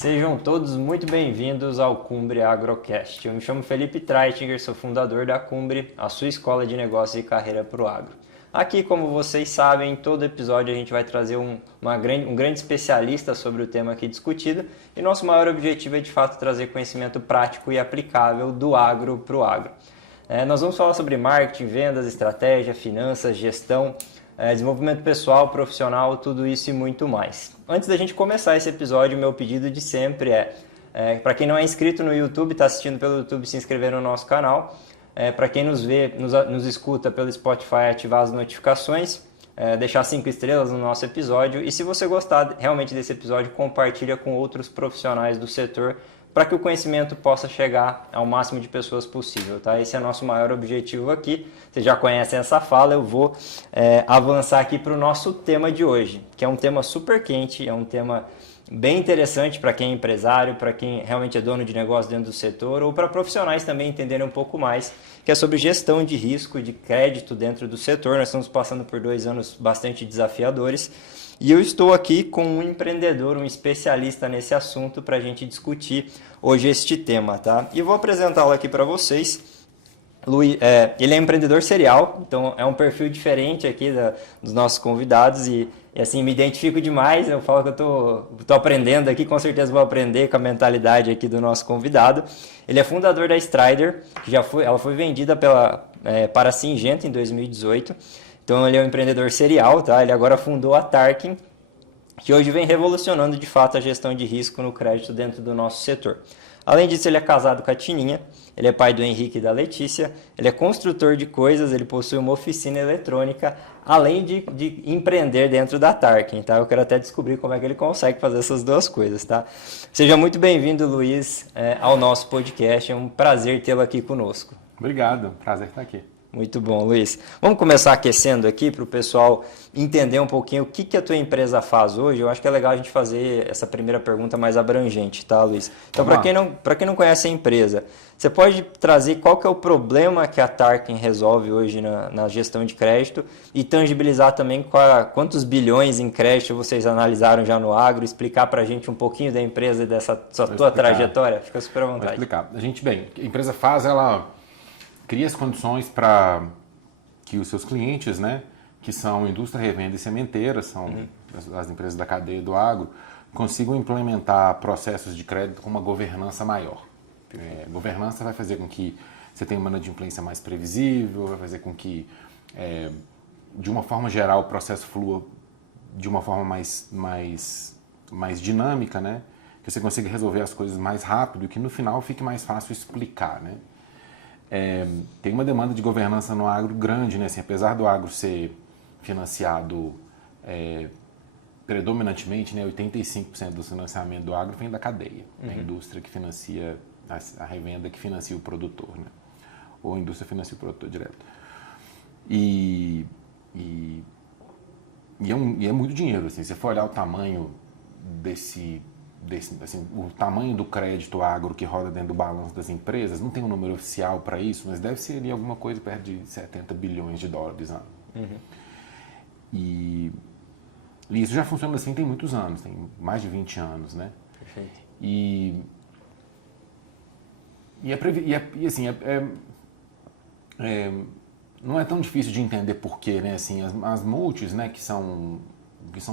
Sejam todos muito bem-vindos ao Cumbre Agrocast. Eu me chamo Felipe Treitinger, sou fundador da Cumbre, a sua escola de negócios e carreira para o agro. Aqui, como vocês sabem, em todo episódio a gente vai trazer um grande especialista sobre o tema aqui discutido e nosso maior objetivo é de fato trazer conhecimento prático e aplicável do agro para o agro. Nós vamos falar sobre marketing, vendas, estratégia, finanças, gestão, desenvolvimento pessoal, profissional, tudo isso e muito mais. Antes da gente começar esse episódio, meu pedido de sempre para quem não é inscrito no YouTube, está assistindo pelo YouTube, se inscrever no nosso canal. Para quem nos vê, nos escuta pelo Spotify, ativar as notificações, deixar 5 estrelas no nosso episódio. E se você gostar realmente desse episódio, compartilha com outros profissionais do setor para que o conhecimento possa chegar ao máximo de pessoas possível, tá? Esse é o nosso maior objetivo aqui. Vocês já conhecem essa fala, eu vou avançar aqui para o nosso tema de hoje, que é um tema super quente, é um tema bem interessante para quem é empresário, para quem realmente é dono de negócio dentro do setor, ou para profissionais também entenderem um pouco mais, que é sobre gestão de risco, de crédito dentro do setor. Nós estamos passando por 2 anos bastante desafiadores. E eu estou aqui com um empreendedor, um especialista nesse assunto para a gente discutir hoje este tema, tá? E eu vou apresentá-lo aqui para vocês. Luiz, ele é empreendedor serial, então é um perfil diferente aqui dos nossos convidados e assim, me identifico demais. Eu falo que eu tô aprendendo aqui, com certeza vou aprender com a mentalidade aqui do nosso convidado. Ele é fundador da Strider, que ela foi vendida para a Syngenta em 2018. Então ele é um empreendedor serial, tá? Ele agora fundou a Tarkin, que hoje vem revolucionando de fato a gestão de risco no crédito dentro do nosso setor. Além disso, ele é casado com a Tininha, ele é pai do Henrique e da Letícia, ele é construtor de coisas, ele possui uma oficina eletrônica, além de empreender dentro da Tarkin, tá? Eu quero até descobrir como é que ele consegue fazer essas duas coisas, tá? Seja muito bem-vindo, Luiz, ao nosso podcast, é um prazer tê-lo aqui conosco. Obrigado, prazer estar aqui. Muito bom, Luiz. Vamos começar aquecendo aqui para o pessoal entender um pouquinho o que a tua empresa faz hoje. Eu acho que é legal a gente fazer essa primeira pergunta mais abrangente, tá, Luiz? Então, para quem não conhece a empresa, você pode trazer qual que é o problema que a Tarkin resolve hoje na gestão de crédito e tangibilizar também quantos bilhões em crédito vocês analisaram já no agro, explicar para a gente um pouquinho da empresa e dessa tua trajetória? Fica super à vontade. Vou explicar. A empresa faz, ela cria as condições para que os seus clientes, né, que são indústria, revenda e sementeira, são as empresas da cadeia do agro, consigam implementar processos de crédito com uma governança maior. Governança vai fazer com que você tenha uma inadimplência mais previsível, vai fazer com que, de uma forma geral, o processo flua de uma forma mais dinâmica, né, que você consiga resolver as coisas mais rápido e que no final fique mais fácil explicar, né. Tem uma demanda de governança no agro grande, né? Assim, apesar do agro ser financiado predominantemente, né? 85% do financiamento do agro vem da cadeia. A indústria que financia, a revenda que financia o produtor, né? Ou a indústria financia o produtor direto. E é muito dinheiro, assim. Se você for olhar o tamanho assim, o tamanho do crédito agro que roda dentro do balanço das empresas, não tem um número oficial para isso, mas deve ser ali alguma coisa perto de 70 bilhões de dólares ano. E isso já funciona assim tem muitos anos, tem mais de 20 anos, né? Perfeito. Não é tão difícil de entender porquê, né? Assim, as multis, né, que são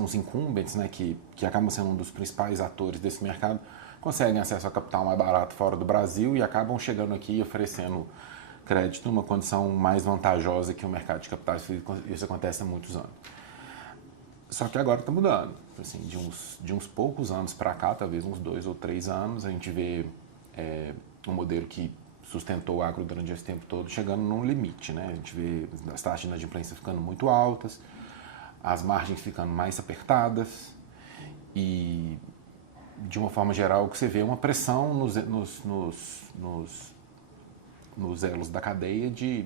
os incumbents, né, que acabam sendo um dos principais atores desse mercado, conseguem acesso a capital mais barato fora do Brasil e acabam chegando aqui e oferecendo crédito numa condição mais vantajosa que o mercado de capitais. Isso acontece há muitos anos. Só que agora está mudando. Assim, de uns poucos anos para cá, talvez uns 2 ou 3 anos, a gente vê um modelo que sustentou o agro durante esse tempo todo chegando num limite, né? A gente vê as taxas de inadimplência ficando muito altas, as margens ficando mais apertadas e, de uma forma geral, o que você vê é uma pressão nos elos da cadeia de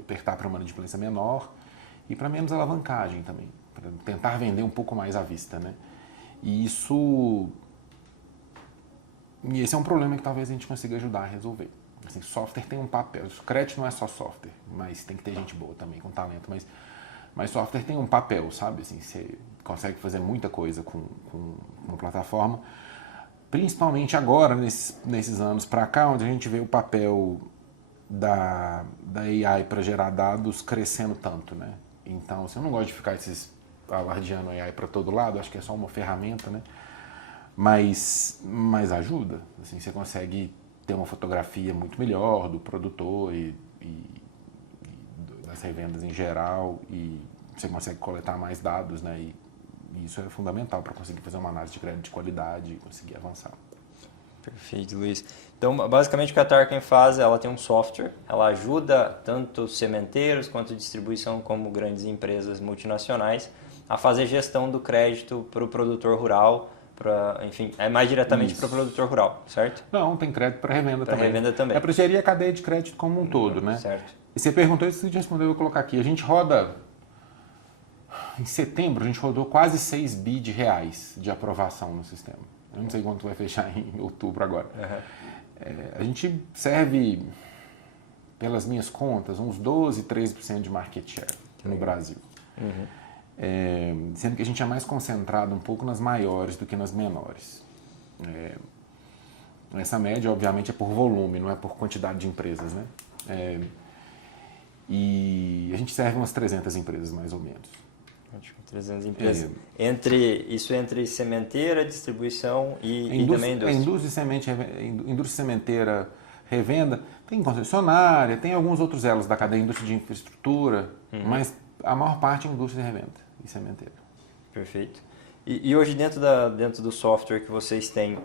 apertar para uma inadimplência menor e para menos alavancagem também, para tentar vender um pouco mais à vista, né? E esse é um problema que talvez a gente consiga ajudar a resolver. Assim, software tem um papel, o crédito não é só software, mas tem que ter gente boa também, com talento, mas software tem um papel, sabe? Assim, você consegue fazer muita coisa com uma plataforma, principalmente agora, nesses anos para cá, onde a gente vê o papel da AI para gerar dados crescendo tanto, né? Então, assim, eu não gosto de ficar alardeando AI para todo lado, acho que é só uma ferramenta, né? Mas ajuda, assim, você consegue ter uma fotografia muito melhor do produtor e das revendas em geral, e você consegue coletar mais dados, né? E isso é fundamental para conseguir fazer uma análise de crédito de qualidade e conseguir avançar. Perfeito, Luiz. Então, basicamente o que a Tarkin faz, ela tem um software, ela ajuda tanto sementeiros quanto distribuição como grandes empresas multinacionais a fazer gestão do crédito para o produtor rural, enfim, é mais diretamente para o produtor rural, certo? Não, tem crédito para revenda também. Para revenda também. É para gerir a cadeia de crédito como um todo, né? Certo. E você perguntou isso, você respondeu, eu vou colocar aqui. A gente roda, em setembro, a gente rodou quase 6 bi de reais de aprovação no sistema. Eu não sei quanto vai fechar em outubro agora. A gente serve, pelas minhas contas, uns 12, 13% de market share no Brasil. Sendo que a gente é mais concentrado um pouco nas maiores do que nas menores. Essa média, obviamente, é por volume, não é por quantidade de empresas, né? E a gente serve umas 300 empresas, mais ou menos. 300 empresas. Entre sementeira, distribuição e também indústria. Indústria sementeira, revenda, tem concessionária, tem alguns outros elos da cadeia, indústria de infraestrutura, mas a maior parte é indústria de revenda e sementeira. Perfeito. E hoje dentro do software que vocês têm,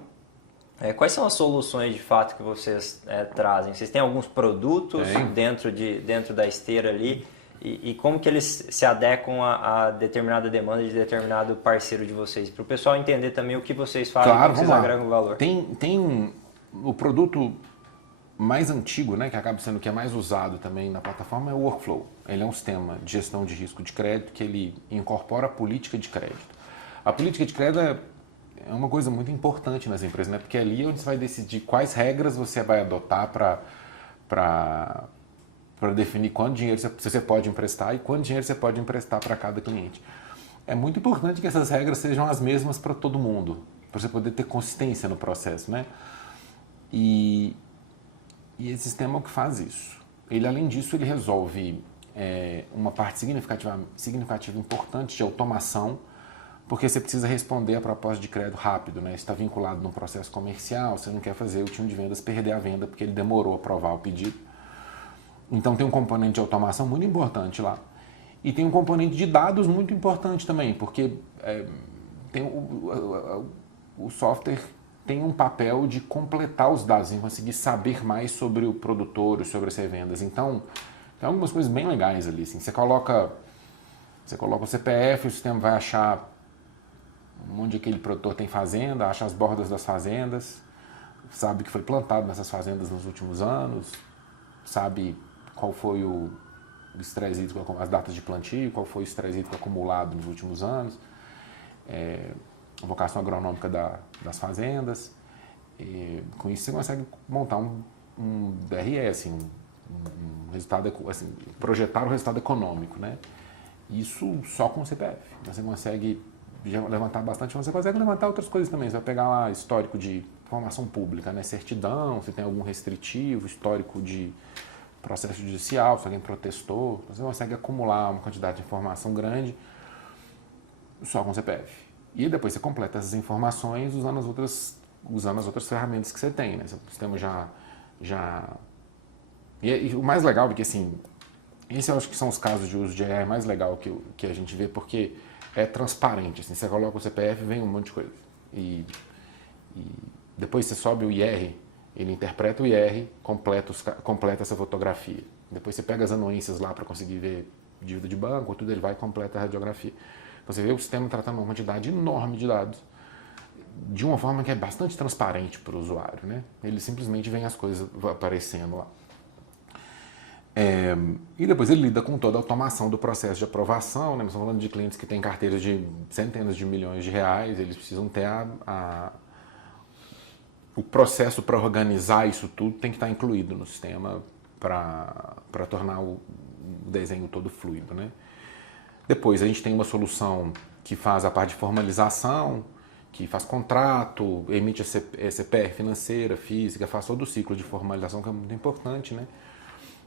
quais são as soluções de fato que vocês trazem? Vocês têm alguns produtos dentro da esteira ali? E como que eles se adequam a determinada demanda de determinado parceiro de vocês? Para o pessoal entender também o que vocês fazem e como vocês agregam valor. Tem o produto mais antigo, né, que acaba sendo o que é mais usado também na plataforma, é o Workflow. Ele é um sistema de gestão de risco de crédito que ele incorpora a política de crédito. A política de crédito é uma coisa muito importante nas empresas, né, porque ali é onde você vai decidir quais regras você vai adotar para definir quanto dinheiro você pode emprestar e quanto dinheiro você pode emprestar para cada cliente. É muito importante que essas regras sejam as mesmas para todo mundo, para você poder ter consistência no processo, né? E esse sistema é o que faz isso. Ele, além disso, ele resolve uma parte significativa importante de automação, porque você precisa responder a proposta de crédito rápido, né? Está vinculado num processo comercial, você não quer fazer o time de vendas perder a venda porque ele demorou a aprovar o pedido. Então tem um componente de automação muito importante lá. E tem um componente de dados muito importante também, porque o software tem um papel de completar os dados, em conseguir saber mais sobre o produtor e sobre as revendas. Então, tem algumas coisas bem legais ali. Assim. Você coloca o CPF, o sistema vai achar onde aquele produtor tem fazenda, acha as bordas das fazendas, sabe que foi plantado nessas fazendas nos últimos anos, sabe qual foi o estresse hídrico, as datas de plantio, qual foi o estresse hídrico acumulado nos últimos anos, a vocação agronômica das fazendas. Com isso você consegue montar um DRE, assim, um resultado, assim, projetar o resultado econômico, né? Isso só com o CPF. Você consegue levantar bastante, você consegue levantar outras coisas também. Você vai pegar lá histórico de informação pública, né? Certidão, se tem algum restritivo, histórico de processo judicial, se alguém protestou, você consegue acumular uma quantidade de informação grande só com o CPF. E depois você completa essas informações usando as outras ferramentas que você tem, né? O sistema já... E o mais legal é que, assim, esse eu acho que são os casos de uso de AI mais legal que a gente vê, porque é transparente, assim, você coloca o CPF, vem um monte de coisa. E depois você sobe o IR, ele interpreta o IR, completa essa fotografia. Depois você pega as anuências lá para conseguir ver dívida de banco, tudo, ele vai e completa a radiografia. Então você vê o sistema tratando uma quantidade enorme de dados de uma forma que é bastante transparente para o usuário, né? Ele simplesmente vem as coisas aparecendo lá. E depois ele lida com toda a automação do processo de aprovação, né? Nós estamos falando de clientes que têm carteiras de centenas de milhões de reais, eles precisam ter o processo para organizar isso tudo tem que estar incluído no sistema para tornar o desenho todo fluido, né? Depois a gente tem uma solução que faz a parte de formalização, que faz contrato, emite a CPR financeira, física, faz todo o ciclo de formalização, que é muito importante, né?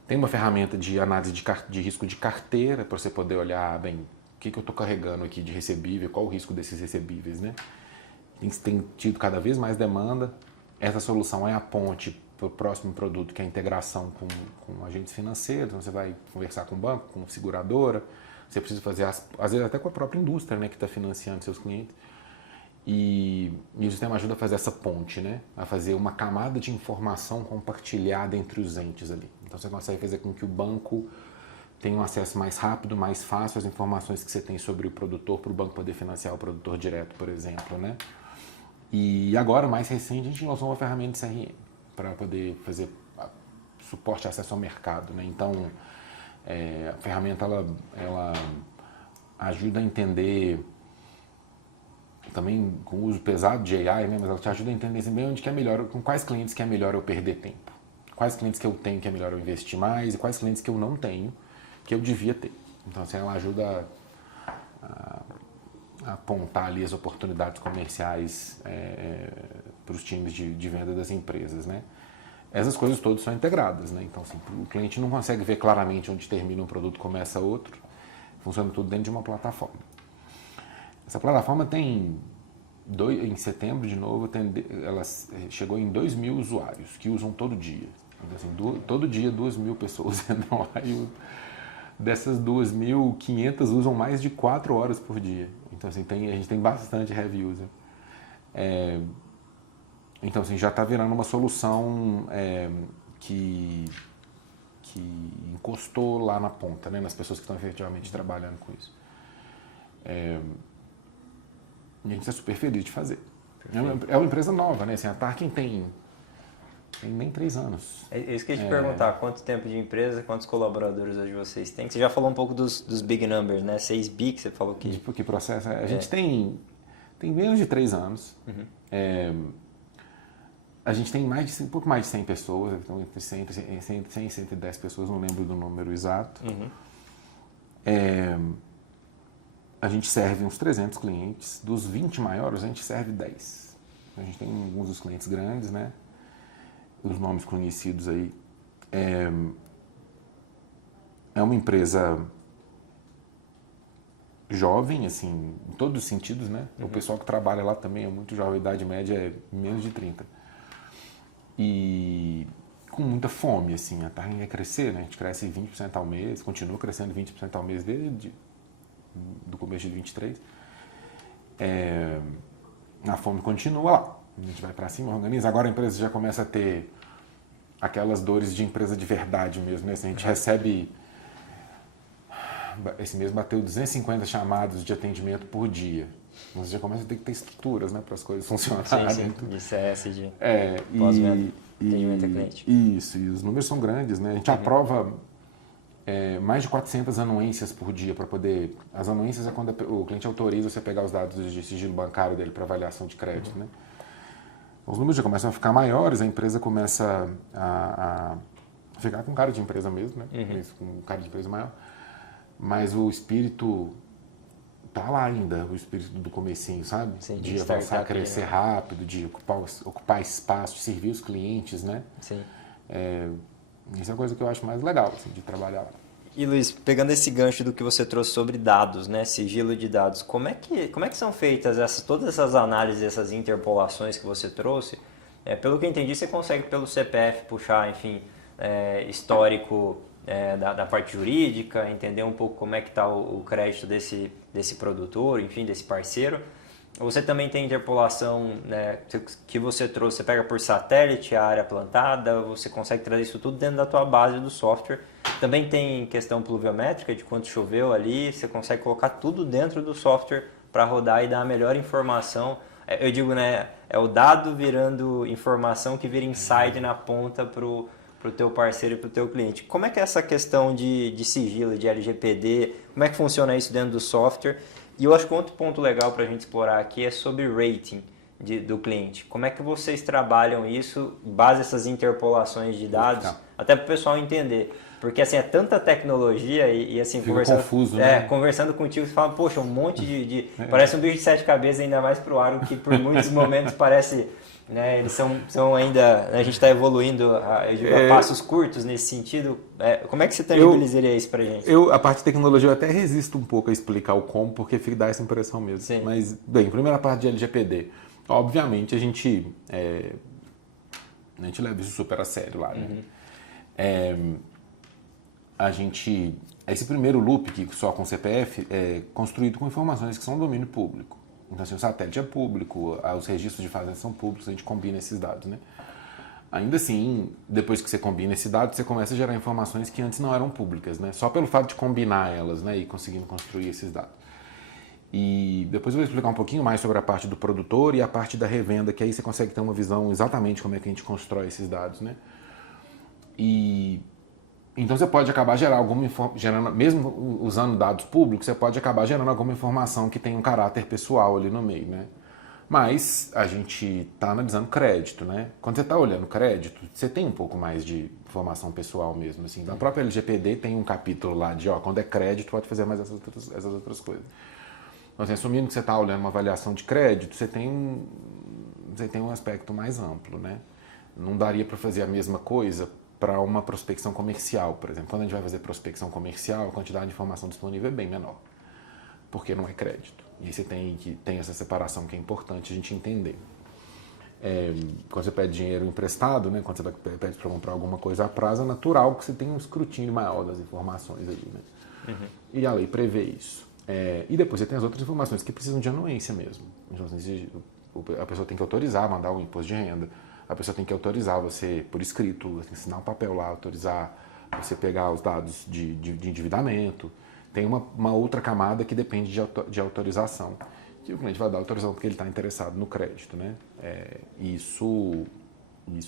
Tem uma ferramenta de análise de risco de carteira, para você poder olhar, bem, o que eu estou carregando aqui de recebível, qual o risco desses recebíveis, né? Tem tido cada vez mais demanda. Essa solução é a ponte para o próximo produto, que é a integração com agentes financeiros. Então, você vai conversar com o banco, com seguradora, você precisa fazer, às vezes até com a própria indústria, né, que está financiando seus clientes. E o sistema ajuda a fazer essa ponte, né, a fazer uma camada de informação compartilhada entre os entes ali. Então, você consegue fazer com que o banco tenha um acesso mais rápido, mais fácil às informações que você tem sobre o produtor, para o banco poder financiar o produtor direto, por exemplo, né? E agora, mais recente, a gente lançou uma ferramenta de CRM para poder fazer suporte e acesso ao mercado, né? Então, a ferramenta ela ajuda a entender, também com o uso pesado de AI, né? Mas ela te ajuda a entender assim, bem onde que é melhor, com quais clientes que é melhor eu perder tempo, quais clientes que eu tenho que é melhor eu investir mais e quais clientes que eu não tenho que eu devia ter. Então, assim, ela ajuda a apontar ali as oportunidades comerciais para os times de venda das empresas, né? Essas coisas todas são integradas, né? Então, assim, o cliente não consegue ver claramente onde termina um produto e começa outro. Funciona tudo dentro de uma plataforma. Essa plataforma tem, em setembro de novo, ela chegou em 2.000 usuários que usam todo dia. Então, assim, todo dia 2.000 pessoas entram lá e dessas 2.500 usam mais de 4 horas por dia. Então, assim, a gente tem bastante heavy user. Então, assim, já está virando uma solução que encostou lá na ponta, né, nas pessoas que estão efetivamente trabalhando com isso. E a gente está super feliz de fazer. É uma empresa nova, né? Assim, a Tarkin tem nem 3 anos. É isso que eu ia te perguntar, quanto tempo de empresa, quantos colaboradores hoje vocês têm? Você já falou um pouco dos big numbers, né? 6 bi que você falou que... Tipo, que processo? A gente tem menos de 3 anos. Uhum. A gente tem um pouco mais de 100 pessoas, então entre 100 e 110 pessoas, não lembro do número exato. Uhum. A gente serve uns 300 clientes, dos 20 maiores a gente serve 10. A gente tem alguns dos clientes grandes, né? Os nomes conhecidos aí. É uma empresa jovem, assim, em todos os sentidos, né? Uhum. O pessoal que trabalha lá também é muito jovem, a idade média é menos de 30. E com muita fome, assim, a Tarkin quer crescer, né? A gente cresce 20% ao mês, continua crescendo 20% ao mês desde do começo de 23. A fome continua lá. A gente vai para cima, organiza. Agora a empresa já começa a ter aquelas dores de empresa de verdade mesmo, né? A gente recebe... Esse mês bateu 250 chamados de atendimento por dia. Você já começa a ter que ter estruturas, né, para as coisas funcionarem. Sim, de CS, de pós-venda, atendimento a cliente. Isso, e os números são grandes, né? A gente aprova mais de 400 anuências por dia para poder... As anuências é quando o cliente autoriza você pegar os dados de sigilo bancário dele para avaliação de crédito, né? Os números já começam a ficar maiores, a empresa começa a ficar com cara de empresa mesmo, né? Com cara de empresa maior. Mas o espírito tá lá ainda, o espírito do comecinho, sabe? Sim, de avançar, crescer rápido, de ocupar espaço, de servir os clientes, né? Sim. Isso é a coisa que eu acho mais legal, assim, de trabalhar lá. E Luiz, pegando esse gancho do que você trouxe sobre dados, né, sigilo de dados, como é que são feitas todas essas análises, essas interpolações que você trouxe? Pelo que eu entendi, você consegue pelo CPF puxar, enfim, histórico da parte jurídica, entender um pouco como é que está o crédito desse produtor, enfim, desse parceiro. Você também tem interpolação, né, que você trouxe, você pega por satélite a área plantada, você consegue trazer isso tudo dentro da tua base do software. Também tem questão pluviométrica, de quanto choveu ali, você consegue colocar tudo dentro do software para rodar e dar a melhor informação. Eu digo, né, é o dado virando informação que vira insight na ponta para o teu parceiro e para o teu cliente. Como é que é essa questão de sigilo, de LGPD, como é que funciona isso dentro do software? E eu acho que outro ponto legal para a gente explorar aqui é sobre rating do cliente. Como é que vocês trabalham isso, base essas interpolações de dados, até para o pessoal entender. Porque assim, é tanta tecnologia e assim, Fica confuso, né? Conversando contigo, você fala, poxa, um monte parece um bicho de sete cabeças, ainda mais pro agro, que por muitos momentos parece, né, eles são ainda, a gente está evoluindo a passos curtos nesse sentido. Como é que você tangibilizaria isso pra gente? A parte de tecnologia eu até resisto um pouco a explicar o como, porque dá essa impressão mesmo. Sim. Mas, bem, primeira parte de LGPD. Obviamente a gente leva isso super a sério lá, né? Esse primeiro loop, que só com CPF, é construído com informações que são domínio público. Então, assim, o satélite é público, os registros de fazenda são públicos, a gente combina esses dados, né? Ainda assim, depois que você combina esse dado, você começa a gerar informações que antes não eram públicas, né? Só pelo fato de combinar elas, né? E conseguindo construir esses dados. E depois eu vou explicar um pouquinho mais sobre a parte do produtor e a parte da revenda, que aí você consegue ter uma visão exatamente como é que a gente constrói esses dados, né? Então você pode acabar gerando, mesmo usando dados públicos, você pode acabar gerando alguma informação que tem um caráter pessoal ali no meio, né? Mas a gente está analisando crédito, né? Quando você está olhando crédito, você tem um pouco mais de informação pessoal mesmo, assim. Na própria LGPD tem um capítulo lá de, quando é crédito, pode fazer mais essas outras coisas. Então, assim, assumindo que você está olhando uma avaliação de crédito, você tem um aspecto mais amplo, né? Não daria para fazer a mesma coisa para uma prospecção comercial, por exemplo. Quando a gente vai fazer prospecção comercial, a quantidade de informação disponível é bem menor, porque não é crédito. E aí você tem essa separação que é importante a gente entender. Quando você pede dinheiro emprestado, né, quando você pede para comprar alguma coisa a prazo, é natural que você tenha um escrutínio maior das informações ali, né? Uhum. E a lei prevê isso. E depois você tem as outras informações que precisam de anuência mesmo. Então, a pessoa tem que autorizar, mandar o imposto de renda, a pessoa tem que autorizar você por escrito, assinar um papel lá, autorizar você pegar os dados de endividamento. Tem uma outra camada que depende de autorização, que o cliente vai dar autorização porque ele está interessado no crédito, né? Isso é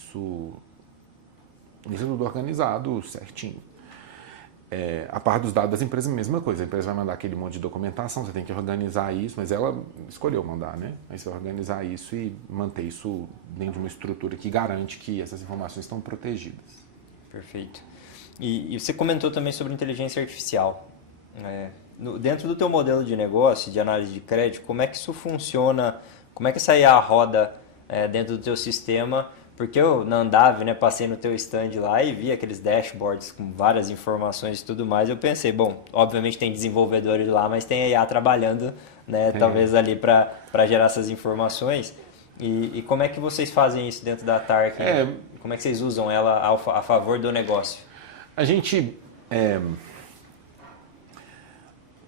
tudo organizado certinho. A parte dos dados das empresas, a mesma coisa. A empresa vai mandar aquele monte de documentação, você tem que organizar isso, mas ela escolheu mandar, né? Aí você vai organizar isso e manter isso dentro de uma estrutura que garante que essas informações estão protegidas. Perfeito. E você comentou também sobre inteligência artificial. Dentro do teu modelo de negócio, de análise de crédito, como é que isso funciona? Como é que essa IA roda dentro do teu sistema? Porque eu, na Andave, né, passei no teu stand lá e vi aqueles dashboards com várias informações e tudo mais. Eu pensei, bom, obviamente tem desenvolvedores lá, mas tem a IA trabalhando, né, talvez ali para gerar essas informações. E como é que vocês fazem isso dentro da Tark? Como é que vocês usam ela a favor do negócio? A gente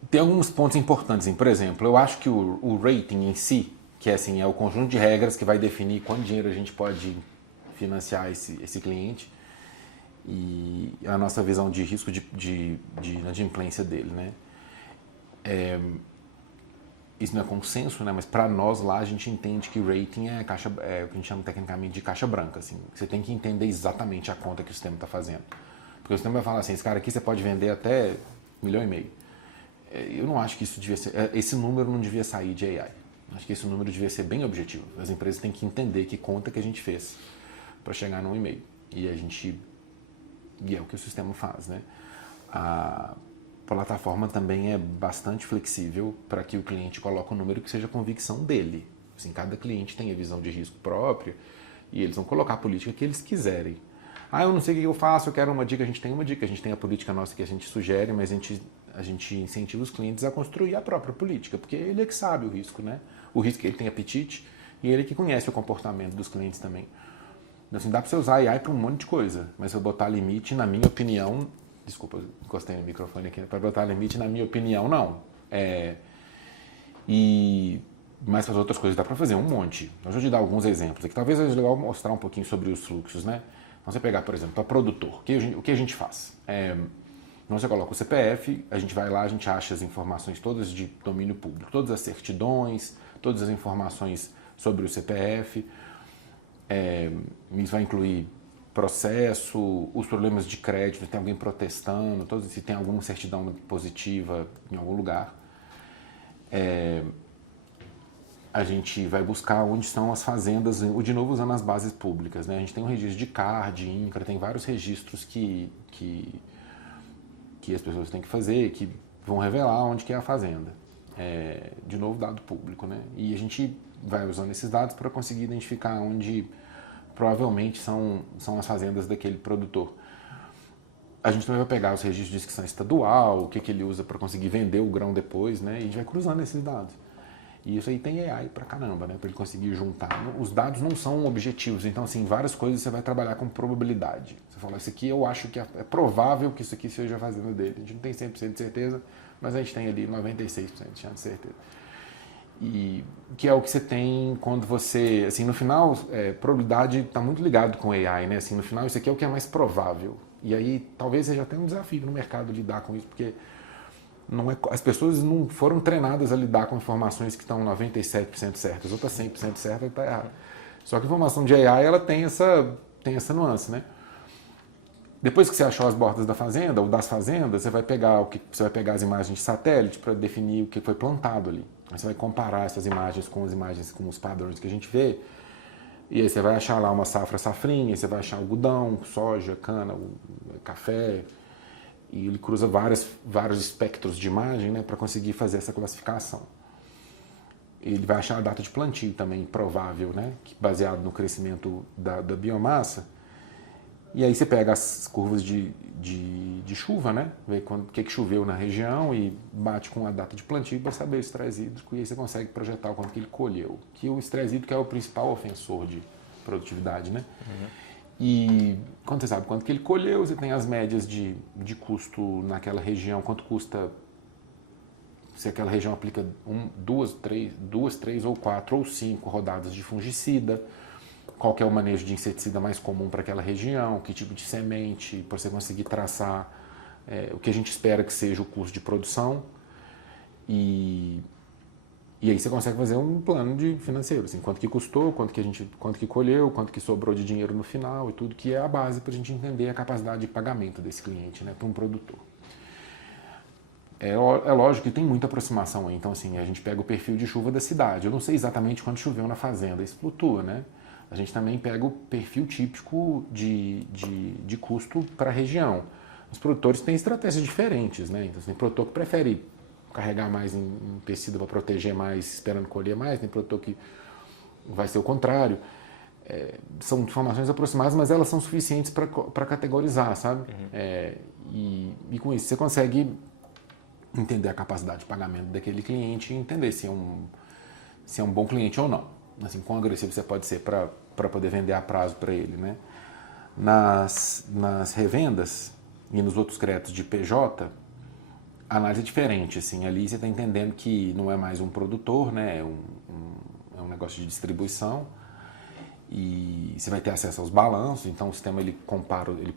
tem alguns pontos importantes. Por exemplo, eu acho que o rating em si, que assim, é o conjunto de regras que vai definir quanto dinheiro a gente pode financiar esse cliente e a nossa visão de risco de inadimplência dele, né? Isso não é consenso, né? Mas para nós lá a gente entende que rating é o que a gente chama tecnicamente de caixa branca. Assim. Você tem que entender exatamente a conta que o sistema está fazendo. Porque o sistema vai falar assim, esse cara aqui você pode vender até 1,5 milhão. Eu não acho que isso devia ser... Esse número não devia sair de AI. Acho que esse número devia ser bem objetivo. As empresas têm que entender que conta que a gente fez para chegar no 1,5. E é o que o sistema faz, né? A plataforma também é bastante flexível para que o cliente coloque um número que seja convicção dele. Assim, cada cliente tem a visão de risco própria e eles vão colocar a política que eles quiserem. Eu não sei o que eu faço, eu quero uma dica. A gente tem uma dica, a gente tem a política nossa que a gente sugere, mas a gente incentiva os clientes a construir a própria política, porque ele é que sabe o risco, né? O risco, ele tem apetite e ele que conhece o comportamento dos clientes também. Então, assim, dá para você usar AI para um monte de coisa, mas se eu botar limite, na minha opinião... Desculpa, eu encostei no microfone aqui. Para botar limite, na minha opinião, não. Mas para as outras coisas dá para fazer um monte. Então, deixa eu te dar alguns exemplos aqui. Talvez seja legal mostrar um pouquinho sobre os fluxos, né? Então, você pegar, por exemplo, para produtor. O que a gente faz? Então, você coloca o CPF, a gente vai lá, a gente acha as informações todas de domínio público, todas as certidões, todas as informações sobre o CPF. Isso vai incluir processo, os problemas de crédito, tem alguém protestando, se tem alguma certidão positiva em algum lugar. A gente vai buscar onde estão as fazendas, de novo usando as bases públicas, né? A gente tem um registro de CAR, de INCRA, tem vários registros que que as pessoas têm que fazer, que vão revelar onde que é a fazenda. De novo, dado público, né? E a gente vai usando esses dados para conseguir identificar onde provavelmente são as fazendas daquele produtor. A gente também vai pegar os registros de inscrição estadual, o que ele usa para conseguir vender o grão depois, né? E a gente vai cruzando esses dados. E isso aí tem AI pra caramba, né? Para ele conseguir juntar. Os dados não são objetivos, então assim, várias coisas você vai trabalhar com probabilidade. Você fala, isso aqui eu acho que é provável que isso aqui seja a fazenda dele. A gente não tem 100% de certeza, mas a gente tem ali 96% de chance de certeza. E que é o que você tem quando você, assim, no final, probabilidade está muito ligado com AI, né? Assim, no final, isso aqui é o que é mais provável. E aí, talvez seja até um desafio no mercado lidar com isso, porque as pessoas não foram treinadas a lidar com informações que estão 97% certas, ou está 100% certa ou está errada. Só que a informação de AI, ela tem essa nuance, né? Depois que você achou as bordas da fazenda, ou das fazendas, você vai pegar as imagens de satélite para definir o que foi plantado ali. Aí você vai comparar essas imagens com as imagens, com os padrões que a gente vê, e aí você vai achar lá uma safrinha, você vai achar algodão, soja, cana, café, e ele cruza vários espectros de imagem, né, para conseguir fazer essa classificação. Ele vai achar a data de plantio também provável, né, baseado no crescimento da biomassa. E aí você pega as curvas de chuva, né, vê o que choveu na região e bate com a data de plantio para saber o estresse hídrico, e aí você consegue projetar o quanto que ele colheu. Que o estresse hídrico é o principal ofensor de produtividade, né? Uhum. E quando você sabe quanto que ele colheu, você tem as médias de custo naquela região, quanto custa se aquela região aplica duas, três ou 4 ou 5 rodadas de fungicida, qual que é o manejo de inseticida mais comum para aquela região, que tipo de semente, para você conseguir traçar o que a gente espera que seja o custo de produção. E aí você consegue fazer um plano financeiro, assim, quanto que custou, quanto que colheu, quanto que sobrou de dinheiro no final e tudo, que é a base para a gente entender a capacidade de pagamento desse cliente, né, para um produtor. É lógico que tem muita aproximação aí, então assim, a gente pega o perfil de chuva da cidade. Eu não sei exatamente quando choveu na fazenda, isso flutua, né? A gente também pega o perfil típico de custo para a região. Os produtores têm estratégias diferentes, né? Então, tem produtor que prefere carregar mais em tecido para proteger mais, esperando colher mais, tem produtor que vai ser o contrário. São informações aproximadas, mas elas são suficientes para categorizar, sabe? Uhum. E com isso você consegue entender a capacidade de pagamento daquele cliente e entender se é um bom cliente ou não. Assim, quão agressivo você pode ser para poder vender a prazo para ele, né? Nas revendas e nos outros créditos de PJ, a análise é diferente. Assim, ali você está entendendo que não é mais um produtor, né? É um negócio de distribuição, e você vai ter acesso aos balanços. Então o sistema ele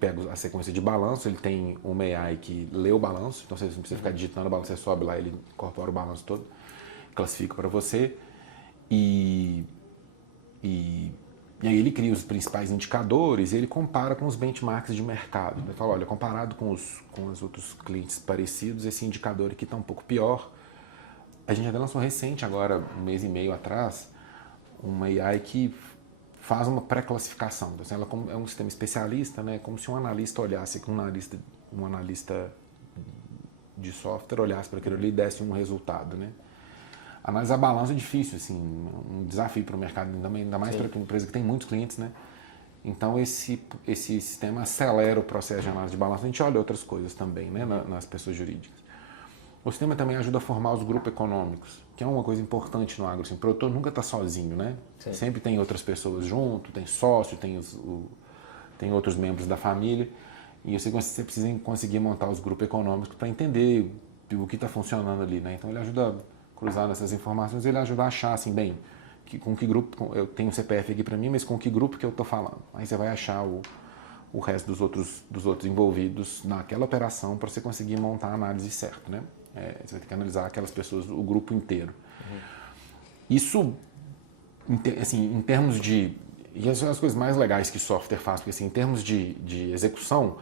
pega a sequência de balanço, ele tem uma AI que lê o balanço, então você não precisa ficar digitando o balanço, você sobe lá, ele incorpora o balanço todo, classifica para você. E aí ele cria os principais indicadores e ele compara com os benchmarks de mercado. Ele fala, olha, comparado com os outros clientes parecidos, esse indicador aqui está um pouco pior. A gente até lançou recente, agora, um mês e meio atrás, uma AI que faz uma pré-classificação. Então, assim, ela é um sistema especialista, né, como se um analista olhasse, um analista de software olhasse para aquilo ali e desse um resultado, né? Analisar balanço é difícil, assim, um desafio para o mercado, ainda mais para uma empresa que tem muitos clientes, né? Então esse sistema acelera o processo de análise de balanço. A gente olha outras coisas também, né, nas pessoas jurídicas. O sistema também ajuda a formar os grupos econômicos, que é uma coisa importante no agro. Assim, o produtor nunca está sozinho, né? Sim. Sempre tem outras pessoas junto, tem sócio, tem outros membros da família. E você precisa conseguir montar os grupos econômicos para entender o que está funcionando ali, né? Então ele ajuda cruzar nessas informações, ele ajuda a achar, assim, bem, com que grupo, eu tenho um CPF aqui para mim, mas com que grupo que eu estou falando. Aí você vai achar o resto dos outros envolvidos naquela operação para você conseguir montar a análise certa, né? Você vai ter que analisar aquelas pessoas, o grupo inteiro. Uhum. Isso, assim, em termos de... E essas são as coisas mais legais que software faz, porque assim, em termos de execução,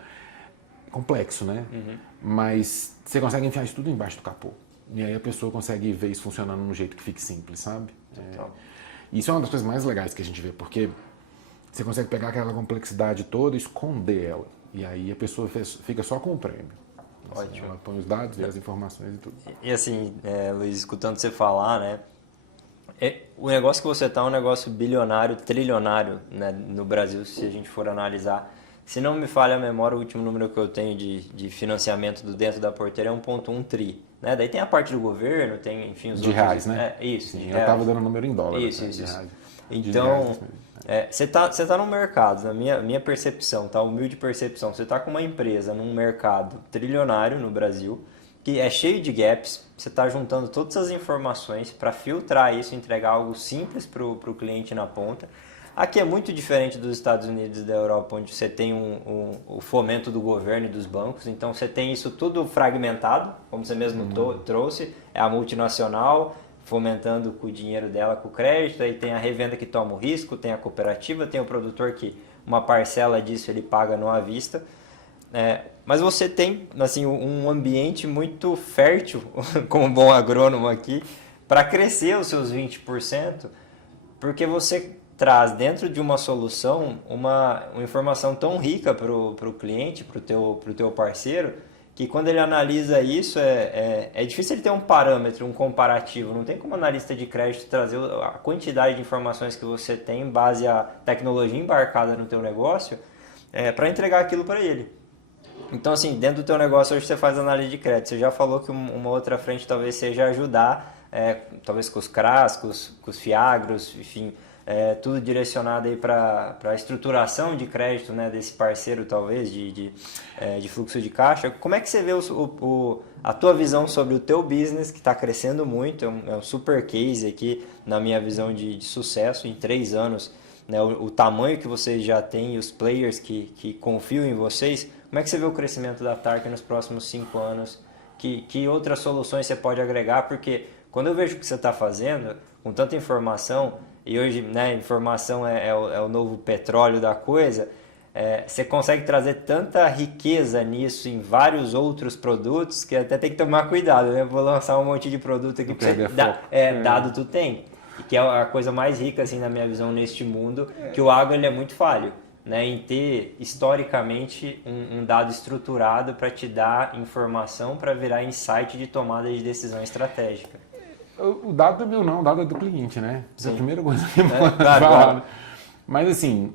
é complexo, né? Uhum. Mas você consegue enfiar isso tudo embaixo do capô. E aí a pessoa consegue ver isso funcionando de um jeito que fique simples, sabe? Isso é uma das coisas mais legais que a gente vê, porque você consegue pegar aquela complexidade toda e esconder ela. E aí a pessoa fica só com o prêmio. Assim, Ótimo. ela põe os dados e as informações e tudo. E assim, Luiz, escutando você falar, né? O negócio que você está é um negócio bilionário, trilionário, né, no Brasil, se a gente for analisar. Se não me falha a memória, o último número que eu tenho de financiamento do dentro da porteira é 1,1 tri. Né? Daí tem a parte do governo, tem, enfim, os De outros... reais, né? Isso, Sim, de eu reais. estava dando número em dólar. Isso, né? isso, De isso. reais. Então, você tá no mercado, na minha percepção, tá? Humilde percepção. Você tá com uma empresa num mercado trilionário no Brasil, que é cheio de gaps, você está juntando todas as informações para filtrar isso, entregar algo simples para o cliente na ponta. Aqui é muito diferente dos Estados Unidos e da Europa, onde você tem o fomento do governo e dos bancos, então você tem isso tudo fragmentado, como você mesmo trouxe, é a multinacional fomentando com o dinheiro dela, com o crédito, aí tem a revenda que toma o risco, tem a cooperativa, tem o produtor que uma parcela disso ele paga no à vista. Mas você tem assim, um ambiente muito fértil, como bom agrônomo aqui, para crescer os seus 20%, porque você traz dentro de uma solução uma informação tão rica para o cliente, para o teu parceiro, que quando ele analisa isso, é difícil ele ter um parâmetro, um comparativo. Não tem como analista de crédito trazer a quantidade de informações que você tem em base à tecnologia embarcada no teu negócio para entregar aquilo para ele. Então, assim, dentro do teu negócio hoje você faz análise de crédito. Você já falou que uma outra frente talvez seja ajudar, talvez com os CRAs, com os FIAGROS, enfim, tudo direcionado aí para a estruturação de crédito, né, desse parceiro, talvez, de fluxo de caixa. Como é que você vê a tua visão sobre o teu business, que está crescendo muito, é um super case aqui, na minha visão de sucesso, em 3 anos, né, o tamanho que vocês já têm, os players que confiam em vocês. Como é que você vê o crescimento da Tark nos próximos 5 anos? Que outras soluções você pode agregar? Porque quando eu vejo o que você está fazendo, com tanta informação, e hoje, né, informação é o novo petróleo da coisa, você consegue trazer tanta riqueza nisso em vários outros produtos que até tem que tomar cuidado, né? Vou lançar um monte de produto aqui para você, dado tu tem. E que é a coisa mais rica, assim, na minha visão, neste mundo, que o agro ele é muito falho. Né, em ter historicamente um dado estruturado para te dar informação para virar insight de tomada de decisão estratégica. O dado é meu não, o dado é do cliente, né? Essa é a primeira coisa que eu claro, falar. claro. Mas assim,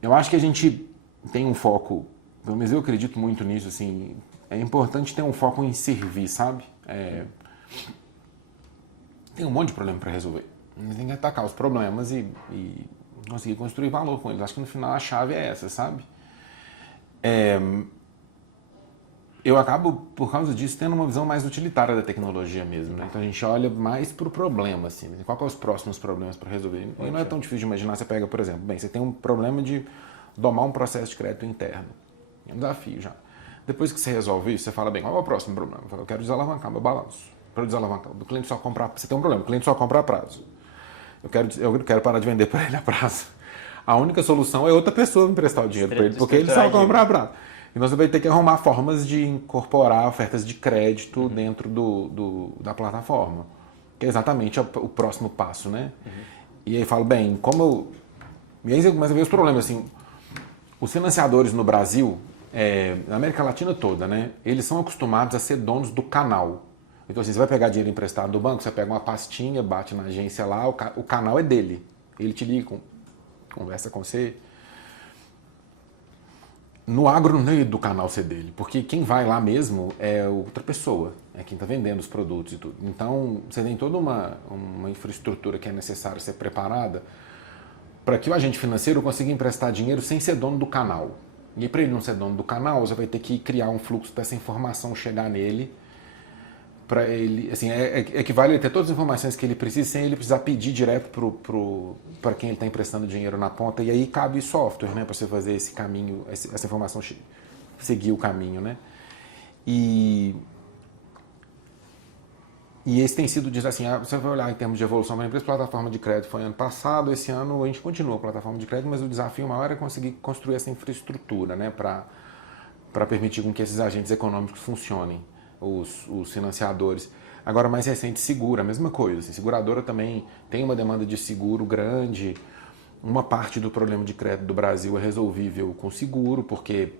eu acho que a gente tem um foco, pelo menos eu acredito muito nisso, assim, é importante ter um foco em servir, sabe? Tem um monte de problema para resolver. A gente tem que atacar os problemas e conseguir construir valor com eles. Acho que no final a chave é essa, sabe? Eu acabo, por causa disso, tendo uma visão mais utilitária da tecnologia mesmo, né? Então a gente olha mais para o problema, assim. Qual que é os próximos problemas para resolver? E não é tão difícil de imaginar. Você pega, por exemplo, você tem um problema de domar um processo de crédito interno. É um desafio já. Depois que você resolve isso, você fala, qual é o próximo problema? Eu quero desalavancar meu balanço. Para desalavancar, o cliente só comprar... Você tem um problema, o cliente só compra a prazo. Eu quero parar de vender para ele a prazo. A única solução é outra pessoa emprestar o dinheiro para ele, porque ele só compra a prazo. Então você vai ter que arrumar formas de incorporar ofertas de crédito dentro da plataforma, que é exatamente o próximo passo, né? E aí falo, E aí você começa a ver os problemas, assim, os financiadores no Brasil, na América Latina toda, né? Eles são acostumados a ser donos do canal. Então, assim, você vai pegar dinheiro emprestado do banco, você pega uma pastinha, bate na agência lá, o canal é dele. Ele te liga, conversa com você. No agro não é do canal ser dele, porque quem vai lá mesmo é outra pessoa, é quem está vendendo os produtos e tudo. Então, você tem toda uma infraestrutura que é necessária ser preparada para que o agente financeiro consiga emprestar dinheiro sem ser dono do canal. E para ele não ser dono do canal, você vai ter que criar um fluxo dessa informação chegar nele, para ele, assim, equivale a ter todas as informações que ele precisa sem ele precisar pedir direto para quem ele está emprestando dinheiro na ponta. E aí cabe software, né, para você fazer esse caminho, essa informação seguir o caminho, né? E esse tem sido, assim, você vai olhar em termos de evolução da empresa, a plataforma de crédito foi ano passado, esse ano a gente continua a plataforma de crédito, mas o desafio maior é conseguir construir essa infraestrutura, né, para permitir com que esses agentes econômicos funcionem. Os financiadores. Agora, mais recente, seguro, a mesma coisa. Assim, seguradora também tem uma demanda de seguro grande. Uma parte do problema de crédito do Brasil é resolvível com seguro, porque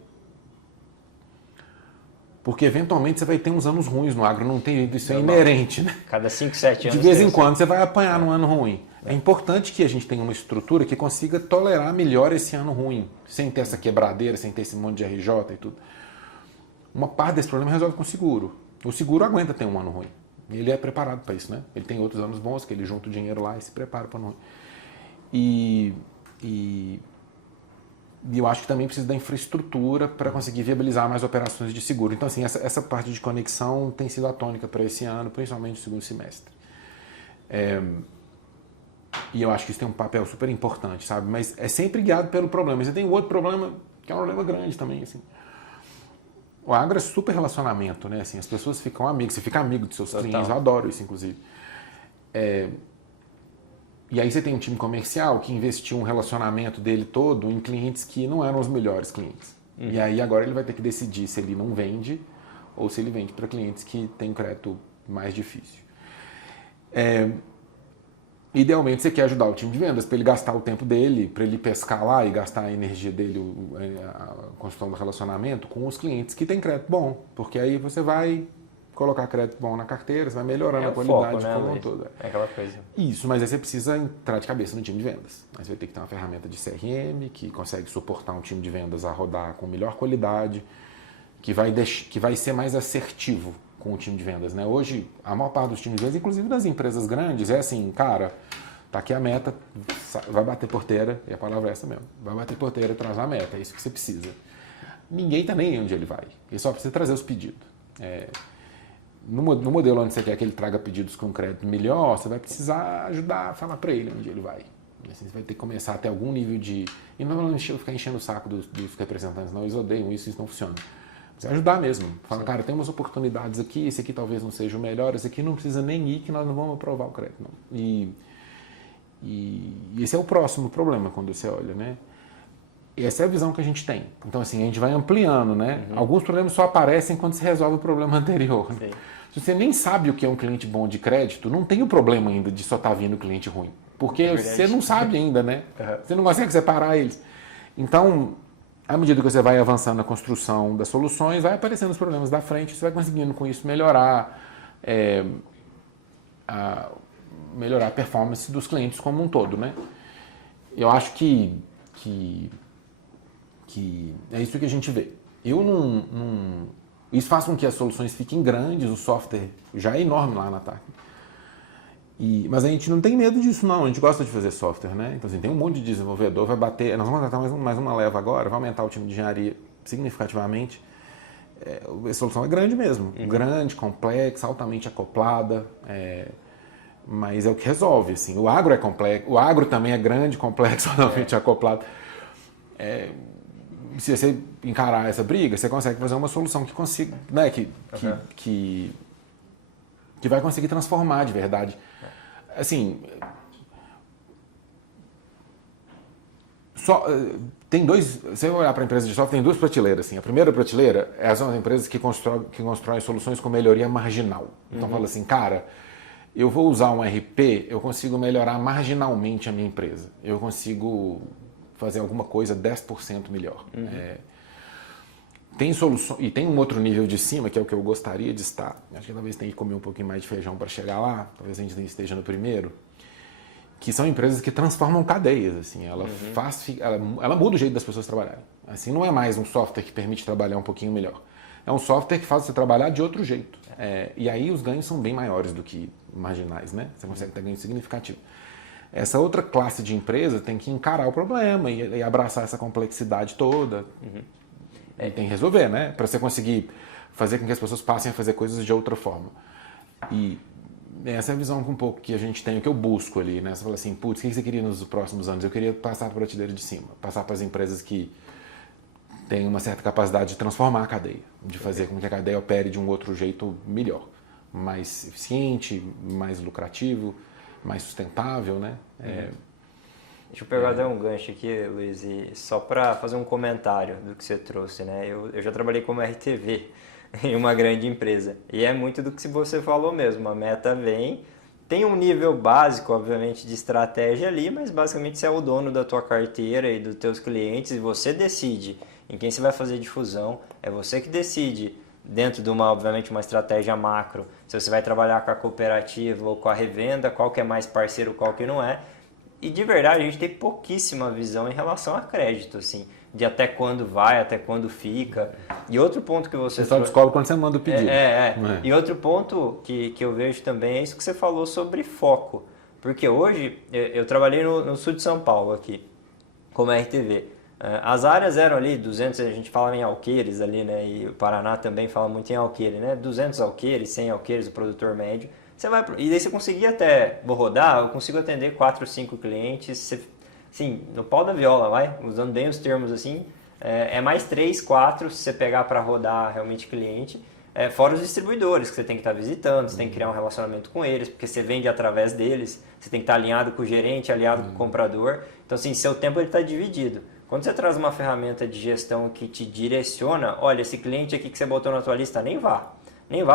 Porque eventualmente você vai ter uns anos ruins no agro, não tem jeito, isso é inerente, né? Cada 5, 7 anos. De vez em quando você vai apanhar num ano ruim. É importante que a gente tenha uma estrutura que consiga tolerar melhor esse ano ruim, sem ter essa quebradeira, sem ter esse monte de RJ e tudo. Uma parte desse problema resolve com o seguro. O seguro aguenta ter um ano ruim. Ele é preparado para isso, né? Ele tem outros anos bons que ele junta o dinheiro lá e se prepara para o ano ruim. E eu acho que também precisa da infraestrutura para conseguir viabilizar mais operações de seguro. Então, assim, essa parte de conexão tem sido a tônica para esse ano, principalmente no segundo semestre. E eu acho que isso tem um papel super importante, sabe? Mas é sempre guiado pelo problema. Você tem um outro problema, que é um problema grande também, assim. O agro é super relacionamento, né? Assim, as pessoas ficam amigos, você fica amigo de seus clientes, eu adoro isso, inclusive. E aí você tem um time comercial que investiu um relacionamento dele todo em clientes que não eram os melhores clientes. E aí agora ele vai ter que decidir se ele não vende ou se ele vende para clientes que têm crédito mais difícil. Idealmente você quer ajudar o time de vendas para ele gastar o tempo dele, para ele pescar lá e gastar a energia dele, a construção do relacionamento com os clientes que têm crédito bom. Porque aí você vai colocar crédito bom na carteira, você vai melhorando a qualidade como um todo. É aquela coisa. Isso, mas aí você precisa entrar de cabeça no time de vendas. Aí você vai ter que ter uma ferramenta de CRM que consegue suportar um time de vendas a rodar com melhor qualidade, que vai ser mais assertivo com o time de vendas, né? Hoje, a maior parte dos times de vendas, inclusive das empresas grandes, é assim, cara, tá aqui a meta, vai bater porteira, e a palavra é essa mesmo, vai bater porteira e traz a meta, é isso que você precisa. Ninguém tá nem onde ele vai, ele só precisa trazer os pedidos. No modelo onde você quer que ele traga pedidos com crédito melhor, você vai precisar ajudar a falar para ele onde ele vai. Assim, você vai ter que começar a ter algum nível de... E não ficar enchendo o saco dos representantes, não, eles odeiam isso não funciona. Você ajudar mesmo. Fala, cara, tem umas oportunidades aqui, esse aqui talvez não seja o melhor, esse aqui não precisa nem ir, que nós não vamos aprovar o crédito. Não. E esse é o próximo problema quando você olha, né? E essa é a visão que a gente tem. Então, assim, a gente vai ampliando, né? Alguns problemas só aparecem quando se resolve o problema anterior. Né? Se você nem sabe o que é um cliente bom de crédito, não tem o problema ainda de só estar vindo cliente ruim. Porque você não sabe ainda, né? Você não consegue separar eles. Então, à medida que você vai avançando na construção das soluções, vai aparecendo os problemas da frente, você vai conseguindo com isso melhorar a performance dos clientes como um todo, né? Eu acho que é isso que a gente vê. Isso faz com que as soluções fiquem grandes, o software já é enorme lá na TAC. Mas a gente não tem medo disso, não. A gente gosta de fazer software, né? Então, assim, tem um monte de desenvolvedor, vai bater... Nós vamos contratar mais uma leva agora, vai aumentar o time de engenharia significativamente. A solução é grande mesmo. Grande, complexa, altamente acoplada. Mas é o que resolve, assim. O agro é complexo. O agro também é grande, complexo, altamente acoplado. Se você encarar essa briga, você consegue fazer uma solução que consiga... Né? Que vai conseguir transformar de verdade. Assim, tem dois... Você vai olhar para a empresa de software, tem duas prateleiras. Assim. A primeira prateleira são as empresas que constroem soluções com melhoria marginal. Então, fala assim, cara, eu vou usar um RP, eu consigo melhorar marginalmente a minha empresa. Eu consigo fazer alguma coisa 10% melhor. Tem soluções, e tem um outro nível de cima, que é o que eu gostaria de estar. Acho que talvez tenha que comer um pouquinho mais de feijão para chegar lá, talvez a gente esteja no primeiro, que são empresas que transformam cadeias. Assim, ela muda o jeito das pessoas trabalharem. Assim, não é mais um software que permite trabalhar um pouquinho melhor. É um software que faz você trabalhar de outro jeito. E aí os ganhos são bem maiores do que marginais, né? Você consegue ter ganho significativo. Essa outra classe de empresa tem que encarar o problema e abraçar essa complexidade toda. E tem que resolver, né? Para você conseguir fazer com que as pessoas passem a fazer coisas de outra forma. E essa é a visão um pouco que a gente tem, o que eu busco ali, né? Você fala assim, putz, o que você queria nos próximos anos? Eu queria passar para a prateleira de cima, passar para as empresas que têm uma certa capacidade de transformar a cadeia, de fazer com que a cadeia opere de um outro jeito melhor, mais eficiente, mais lucrativo, mais sustentável, né? Deixa eu pegar até um gancho aqui, Luiz, e só para fazer um comentário do que você trouxe, né? Eu já trabalhei como RTV em uma grande empresa e é muito do que você falou mesmo. A meta vem, tem um nível básico, obviamente, de estratégia ali, mas basicamente você é o dono da tua carteira e dos teus clientes e você decide em quem você vai fazer difusão, é você que decide dentro de obviamente, uma estratégia macro, se você vai trabalhar com a cooperativa ou com a revenda, qual que é mais parceiro, qual que não é. E de verdade, a gente tem pouquíssima visão em relação a crédito, assim, de até quando vai, até quando fica. E outro ponto que você só descobre quando você manda o pedido. E outro ponto que eu vejo também é isso que você falou sobre foco. Porque hoje, eu trabalhei no sul de São Paulo aqui, como RTV. As áreas eram ali 200, a gente fala em alqueires ali, né? E o Paraná também fala muito em alqueire, né? 200 alqueires, 100 alqueires, o produtor médio. Você vai, e daí você conseguia até, vou rodar, eu consigo atender 4 ou 5 clientes, você, assim, no pau da viola, vai, usando bem os termos assim, é mais 3, 4 se você pegar para rodar realmente cliente, fora os distribuidores que você tem que estar visitando, você tem que criar um relacionamento com eles, porque você vende através deles, você tem que estar alinhado com o gerente, alinhado com o comprador, então assim, seu tempo está dividido. Quando você traz uma ferramenta de gestão que te direciona, olha, esse cliente aqui que você botou na tua lista, nem vá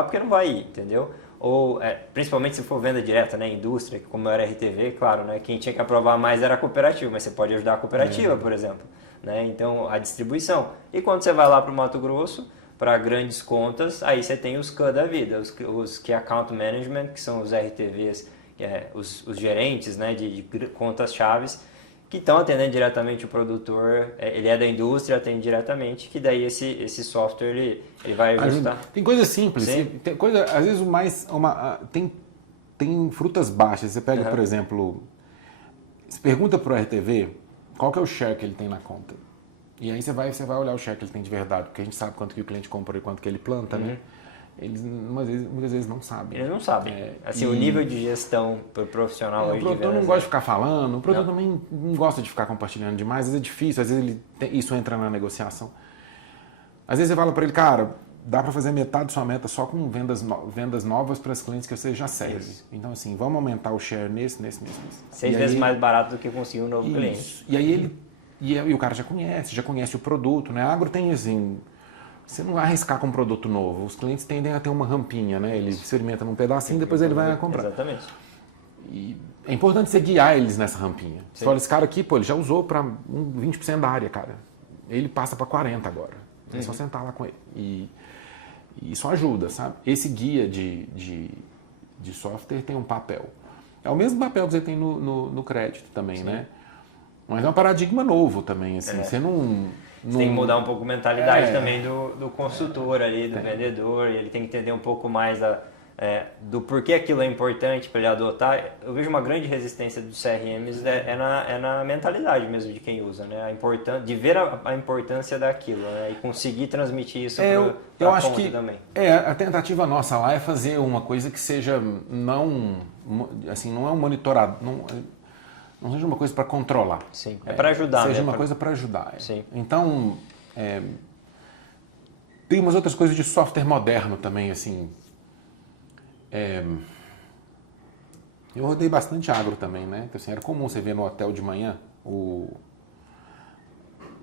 porque não vai ir, entendeu? Ou principalmente se for venda direta, né, indústria, como era RTV, claro, né, quem tinha que aprovar mais era a cooperativa, mas você pode ajudar a cooperativa, por exemplo, né, então a distribuição. E quando você vai lá para o Mato Grosso, para grandes contas, aí você tem os CA da vida, os Key Account Management, que são os RTVs, os gerentes, né, de contas chaves, que estão atendendo diretamente o produtor, ele é da indústria, atende diretamente, que daí esse software ele vai ajustar. Tem coisa simples, tem coisa, às vezes tem frutas baixas. Você pega, por exemplo, você pergunta para o RTV qual que é o share que ele tem na conta. E aí você vai olhar o share que ele tem de verdade, porque a gente sabe quanto que o cliente compra e quanto que ele planta, né? Eles muitas vezes não sabem. Eles não sabem. Assim, o nível de gestão profissional hoje. O produtor não gosta de ficar falando, o produtor também não gosta de ficar compartilhando demais, às vezes é difícil, às vezes isso entra na negociação. Às vezes você fala para ele, cara, dá para fazer metade da sua meta só com vendas novas para os clientes que você já serve. Isso. Então, assim, vamos aumentar o share nesse. 6 vezes mais barato do que conseguir um novo cliente. E aí e o cara já conhece o produto, né? A agro tem assim. Você não vai arriscar com um produto novo. Os clientes tendem a ter uma rampinha, né? Ele experimenta num pedacinho e depois ele vai comprar. Exatamente. E é importante você guiar eles nessa rampinha. Você fala, esse cara aqui, pô, ele já usou para 20% da área, cara. Ele passa para 40% agora. É só sentar lá com ele. E isso ajuda, sabe? Esse guia de software tem um papel. É o mesmo papel que você tem no crédito também, né? Mas é um paradigma novo também, assim. Você não... Você tem que mudar um pouco a mentalidade também do consultor ali, do vendedor, e ele tem que entender um pouco mais do porquê aquilo é importante para ele adotar. Eu vejo uma grande resistência dos CRMs na mentalidade mesmo de quem usa, né? De ver a importância daquilo, né? E conseguir transmitir isso para a ponta também. A tentativa nossa lá é fazer uma coisa que seja não é um monitorado, não seja uma coisa para controlar. Sim, para ajudar. Seja uma coisa para ajudar. Sim. Então, tem umas outras coisas de software moderno também, assim. Eu rodei bastante agro também, né? Então, assim, era comum você ver no hotel de manhã,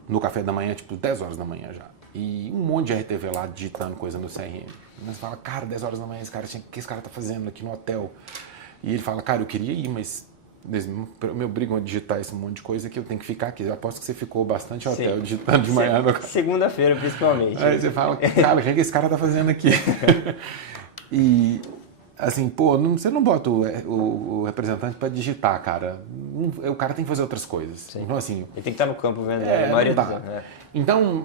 no café da manhã, tipo 10 horas da manhã já. E um monte de RTV lá digitando coisa no CRM. Mas você fala, cara, 10 horas da manhã, o que esse cara tá fazendo aqui no hotel? E ele fala, cara, eu queria ir, mas me obrigam a digitar esse monte de coisa que eu tenho que ficar aqui. Eu aposto que você ficou bastante hotel digitando de manhã. Segunda-feira, principalmente. Aí você fala, cara, o que esse cara tá fazendo aqui? E, assim, pô, você não bota o representante para digitar, cara. O cara tem que fazer outras coisas. Sim. Então, assim... Ele tem que estar no campo vendendo, a maioria dos anos. Então,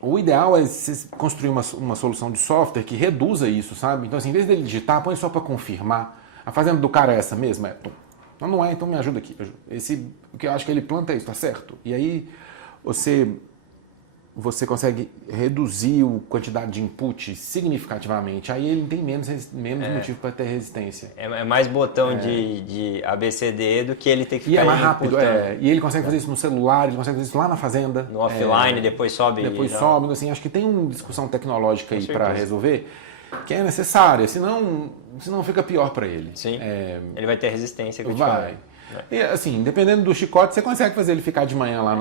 o ideal é você construir uma solução de software que reduza isso, sabe? Então, assim, em vez dele digitar, põe só para confirmar. A fazenda do cara é essa mesma? Não é, então me ajuda aqui. O que eu acho que ele planta é isso, tá certo? E aí você consegue reduzir a quantidade de input significativamente. Aí ele tem menos motivo para ter resistência. É mais botão de ABCD do que ele ter que ficar. E é mais rápido. E ele consegue fazer isso no celular, ele consegue fazer isso lá na fazenda. No offline, depois sobe. Depois sobe. Assim, acho que tem uma discussão tecnológica aí para resolver que é necessária, senão fica pior para ele. Sim, ele vai ter resistência. Vai. E, assim, dependendo do chicote, você consegue fazer ele ficar de manhã lá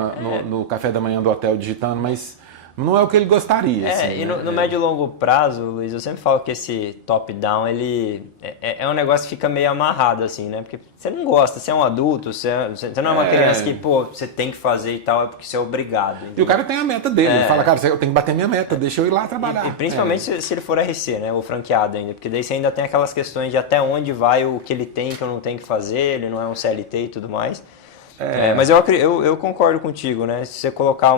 no café da manhã do hotel digitando, mas não é o que ele gostaria. Assim, e né? no médio e longo prazo, Luiz, eu sempre falo que esse top-down, ele é um negócio que fica meio amarrado, assim, né? Porque você não gosta, você é um adulto, você não é uma criança que, pô, você tem que fazer e tal, é porque você é obrigado. Entendeu? E o cara tem a meta dele, ele fala, cara, eu tenho que bater minha meta, deixa eu ir lá trabalhar. E principalmente se ele for RC, né? Ou franqueado ainda, porque daí você ainda tem aquelas questões de até onde vai o que ele tem, que eu não tenho que fazer, ele não é um CLT e tudo mais. Mas eu concordo contigo, né? Se você colocar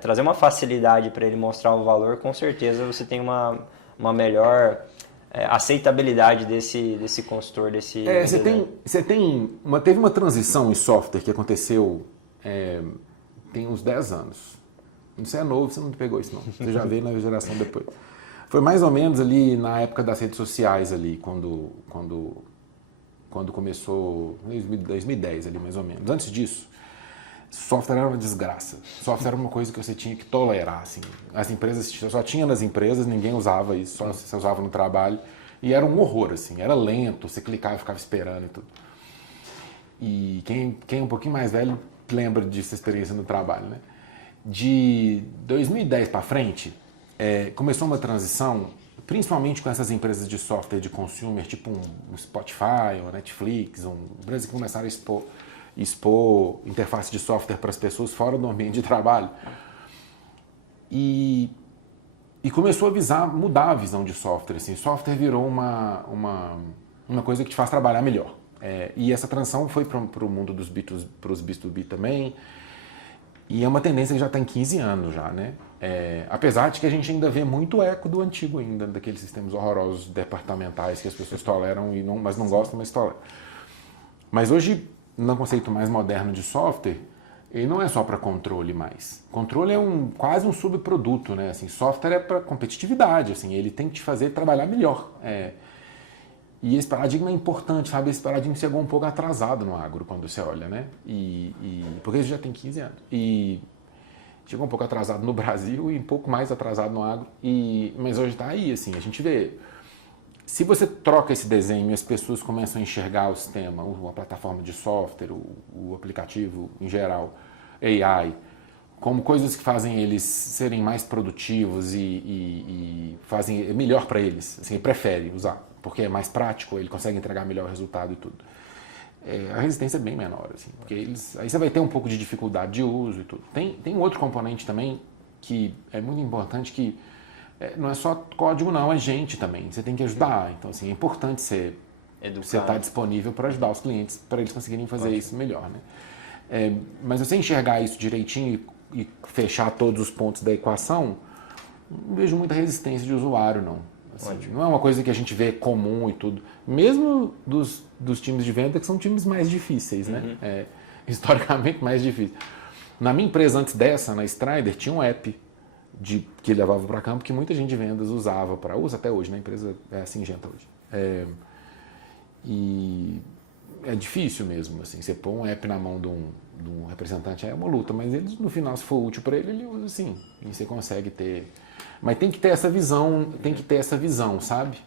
trazer uma facilidade para ele mostrar o valor, com certeza você tem uma melhor aceitabilidade desse consultor, desse... Teve uma transição em software que aconteceu tem uns 10 anos. Você é novo, você não pegou isso não. Você já veio na geração depois. Foi mais ou menos ali na época das redes sociais ali, quando começou, em 2010 ali mais ou menos. Antes disso, software era uma desgraça. Software era uma coisa que você tinha que tolerar, assim. As empresas, só tinha nas empresas, ninguém usava isso, só você usava no trabalho. E era um horror, assim, era lento, você clicava e ficava esperando e tudo. E quem é um pouquinho mais velho lembra dessa experiência no trabalho, né? De 2010 para frente, começou uma transição, principalmente com essas empresas de software de consumer, tipo um Spotify, uma Netflix, empresas que começaram a expor interface de software para as pessoas fora do ambiente de trabalho. E começou a mudar a visão de software. Assim. Software virou uma coisa que te faz trabalhar melhor. E essa transição foi para o mundo para os B2B também. E é uma tendência que já está em 15 anos já, né? Apesar de que a gente ainda vê muito eco do antigo ainda, daqueles sistemas horrorosos departamentais que as pessoas toleram, mas não gostam, mas toleram. Mas hoje, no conceito mais moderno de software, ele não é só para controle mais. Controle é quase um subproduto, né? Assim, software é para competitividade, assim, ele tem que te fazer trabalhar melhor. E esse paradigma é importante, sabe? Esse paradigma chegou um pouco atrasado no agro, quando você olha, né? Porque ele já tem 15 anos. E chegou um pouco atrasado no Brasil e um pouco mais atrasado no agro. Mas hoje está aí, assim, a gente vê. Se você troca esse desenho e as pessoas começam a enxergar o sistema, a plataforma de software, o aplicativo em geral, AI, como coisas que fazem eles serem mais produtivos e fazem melhor para eles, assim, prefere usar, porque é mais prático, ele consegue entregar melhor resultado e tudo. A resistência é bem menor, assim, porque aí você vai ter um pouco de dificuldade de uso e tudo. Tem um outro componente também que é muito importante, que não é só código não, é gente também, você tem que ajudar. Então, assim, é importante você estar disponível para ajudar os clientes, para eles conseguirem fazer isso melhor, né? Mas você enxergar isso direitinho e fechar todos os pontos da equação, não vejo muita resistência de usuário, não. Assim, não é uma coisa que a gente vê comum e tudo. Mesmo dos times de venda, que são times mais difíceis, né? Historicamente mais difíceis. Na minha empresa, antes dessa, na Strider, tinha um app que levava para campo que muita gente de vendas usava, usa até hoje, né? A empresa é Singenta hoje. E é difícil mesmo, assim, você pôr um app na mão de um representante é uma luta, mas ele, no final, se for útil para ele usa sim, e você consegue ter. Mas tem que ter essa visão, sabe?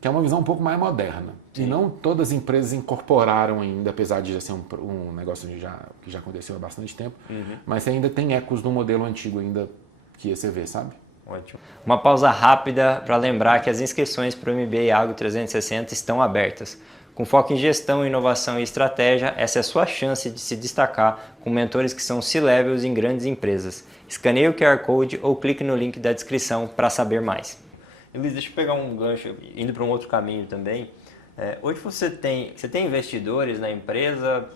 Que é uma visão um pouco mais moderna. Sim. E não todas as empresas incorporaram ainda, apesar de já ser um negócio que já aconteceu há bastante tempo, mas você ainda tem ecos do modelo antigo ainda que você vê, sabe? Ótimo. Uma pausa rápida para lembrar que as inscrições para o MBA Agro 360 estão abertas. Com foco em gestão, inovação e estratégia, essa é a sua chance de se destacar com mentores que são C-levels em grandes empresas. Escaneie o QR Code ou clique no link da descrição para saber mais. Luiz, deixa eu pegar um gancho, indo para um outro caminho também. Hoje você tem investidores na empresa,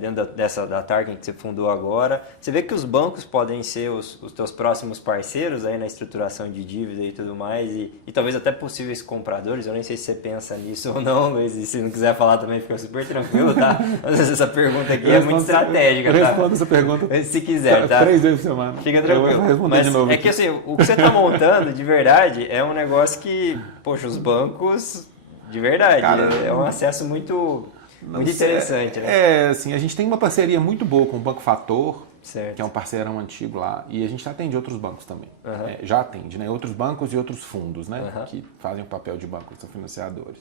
dentro da Tarkin que você fundou agora. Você vê que os bancos podem ser os teus próximos parceiros aí na estruturação de dívida e tudo mais, e talvez até possíveis compradores. Eu nem sei se você pensa nisso ou não, Luiz, e se não quiser falar também fica super tranquilo, tá? Às vezes essa pergunta aqui é muito estratégica, tá? Eu respondo essa pergunta se quiser, tá? 3 vezes por semana. Fica tranquilo. Eu vou responder Mas de novo. É que assim, o que você está montando de verdade é um negócio que, poxa, os bancos... De verdade, cara, é um acesso muito interessante, né? Assim, a gente tem uma parceria muito boa com o Banco Fator, certo, que é um parceirão antigo lá, e a gente atende outros bancos também. Já atende, né? Outros bancos e outros fundos, né? Que fazem o papel de bancos, são financiadores.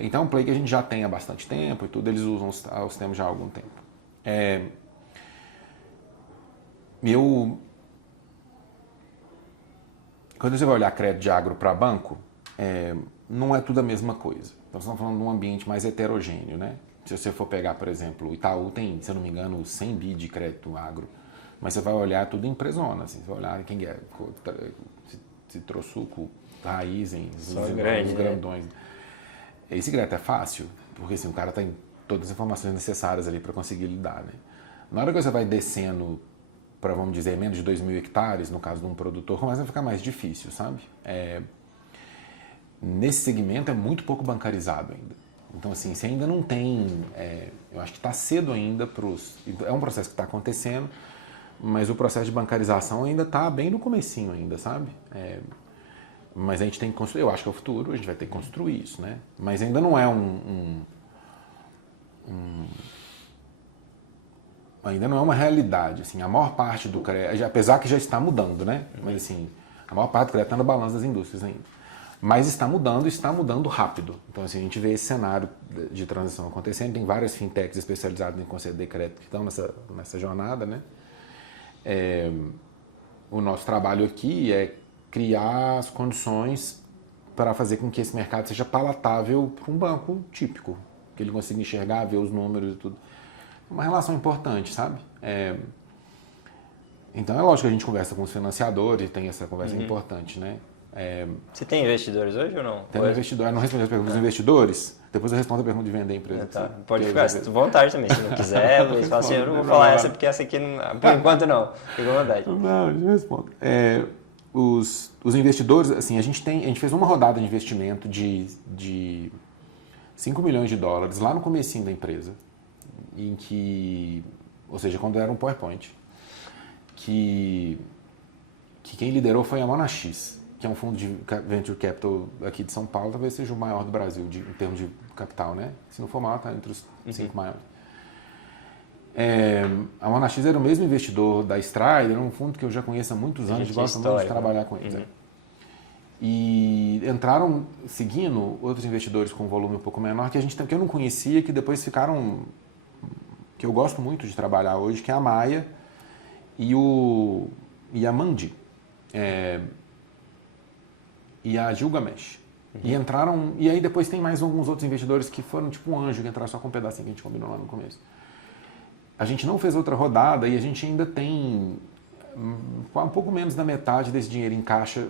Então é um play que a gente já tem há bastante tempo e tudo, eles usam os temas já há algum tempo. quando você vai olhar crédito de agro para banco, não é tudo a mesma coisa. Então, estamos falando de um ambiente mais heterogêneo, né? Se você for pegar, por exemplo, o Itaú tem, se eu não me engano, 100 bi de crédito agro, mas você vai olhar tudo empresona, assim, você vai olhar quem é, Citrosuco, Raizen, os grandões. Esse crédito é fácil, porque assim, o cara tem todas as informações necessárias ali para conseguir lidar, né? Na hora que você vai descendo para, vamos dizer, menos de 2.000 hectares, no caso de um produtor, começa a ficar mais difícil, sabe? Nesse segmento é muito pouco bancarizado ainda. Então, assim, você ainda não tem... eu acho que está cedo ainda para os... É um processo que está acontecendo, mas o processo de bancarização ainda está bem no comecinho ainda, sabe? Mas a gente tem que construir, eu acho que é o futuro, a gente vai ter que construir isso, né? Mas ainda não é ainda não é uma realidade, assim, a maior parte do crédito, apesar que já está mudando, né? Mas assim, a maior parte do crédito está no balanço das indústrias ainda. Mas está mudando rápido. Então assim, a gente vê esse cenário de transição acontecendo, tem várias fintechs especializadas em conceder crédito que estão nessa jornada, né? O nosso trabalho aqui é criar as condições para fazer com que esse mercado seja palatável para um banco típico, que ele consiga enxergar, ver os números e tudo. Uma relação importante, sabe? Então é lógico que a gente conversa com os financiadores, tem essa conversa importante, né? Você tem investidores hoje ou não? Tem investidor, não respondi as perguntas dos investidores, depois eu respondo a pergunta de vender a empresa. Tá. Pode ficar, à vontade também, se não quiser, Luiz, fala assim, eu não vou falar essa porque essa aqui, por enquanto não, fica à vontade. Não, eu respondo. Os investidores, assim, a gente fez uma rodada de investimento de 5 milhões de dólares lá no comecinho da empresa, em que, ou seja, quando era um PowerPoint, que quem liderou foi a Monax, que é um fundo de venture capital aqui de São Paulo, talvez seja o maior do Brasil em termos de capital, né? Se não for maior, está entre os 5 maiores. A Monax era o mesmo investidor da Strider, era um fundo que eu já conheço há muitos anos, gosto muito de trabalhar com eles. E entraram seguindo outros investidores com um volume um pouco menor que eu não conhecia, que depois ficaram, que eu gosto muito de trabalhar hoje, que é a Maia e a Mandi. E a Gilgamesh. E entraram, e aí depois tem mais alguns outros investidores que foram tipo um anjo, que entraram só com um pedacinho que a gente combinou lá no começo. A gente não fez outra rodada e a gente ainda tem um pouco menos da metade desse dinheiro em caixa.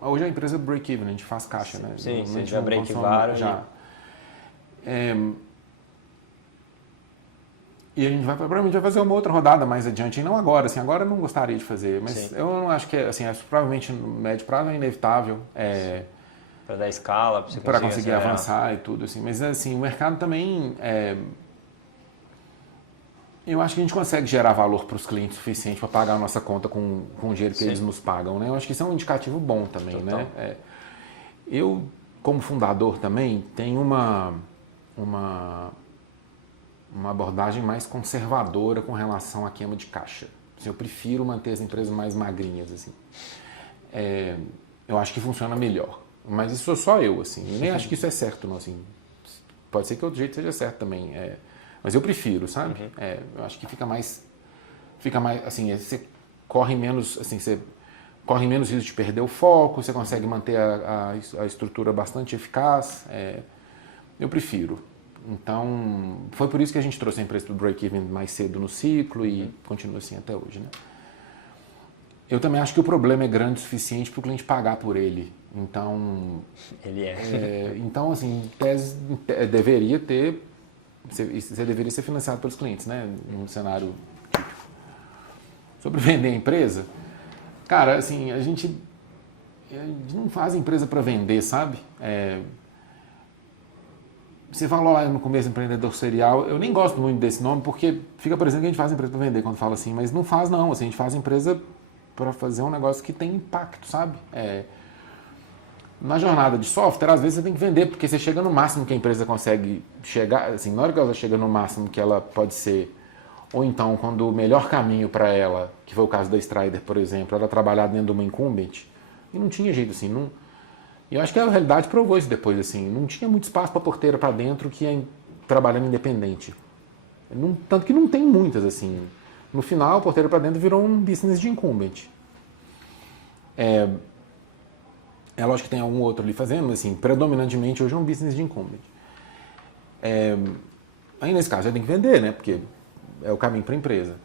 Hoje a empresa é break-even, a gente faz caixa, né? Sim, você já break-varam. Já. E a gente provavelmente vai fazer uma outra rodada mais adiante, e não agora, assim, agora eu não gostaria de fazer, mas sim, eu não acho que, assim, provavelmente no médio prazo é inevitável. Para dar escala, para conseguir avançar e tudo, assim, mas assim, o mercado também, eu acho que a gente consegue gerar valor para os clientes suficiente para pagar a nossa conta com o dinheiro que eles nos pagam, né? Eu acho que isso é um indicativo bom também, total, né? Eu, como fundador também, tenho uma abordagem mais conservadora com relação à queima de caixa. Assim, eu prefiro manter as empresas mais magrinhas, assim. Eu acho que funciona melhor. Mas isso sou só eu, assim. Eu nem acho que isso é certo, não, assim. Pode ser que outro jeito seja certo também. Mas eu prefiro, sabe? Eu acho que fica mais, assim, você corre menos, assim, você corre menos risco de perder o foco, você consegue manter a estrutura bastante eficaz. Eu prefiro. Então, foi por isso que a gente trouxe a empresa para o break-even mais cedo no ciclo e continua assim até hoje, né? Eu também acho que o problema é grande o suficiente para o cliente pagar por ele. Então, então, assim, tese deveria ter, você deveria ser financiado pelos clientes, né? Num cenário típico. Sobre vender a empresa, cara, assim, a gente não faz empresa para vender, sabe? Você falou lá no começo, empreendedor serial, eu nem gosto muito desse nome, porque fica parecendo que a gente faz empresa para vender quando fala assim, mas não faz não, assim, a gente faz empresa para fazer um negócio que tem impacto, sabe? Na jornada de software, às vezes você tem que vender, porque você chega no máximo que a empresa consegue chegar, assim, na hora que ela chega no máximo que ela pode ser, ou então quando o melhor caminho para ela, que foi o caso da Strider, por exemplo, era trabalhar dentro de uma incumbent, e não tinha jeito assim, não... E eu acho que a realidade provou isso depois, assim, não tinha muito espaço para porteira para dentro que ia trabalhando independente. Tanto que não tem muitas, assim. No final, a porteira para dentro virou um business de incumbent. É lógico que tem algum outro ali fazendo, mas assim, predominantemente hoje é um business de incumbent. Aí nesse caso, você tem que vender, né? Porque é o caminho para a empresa.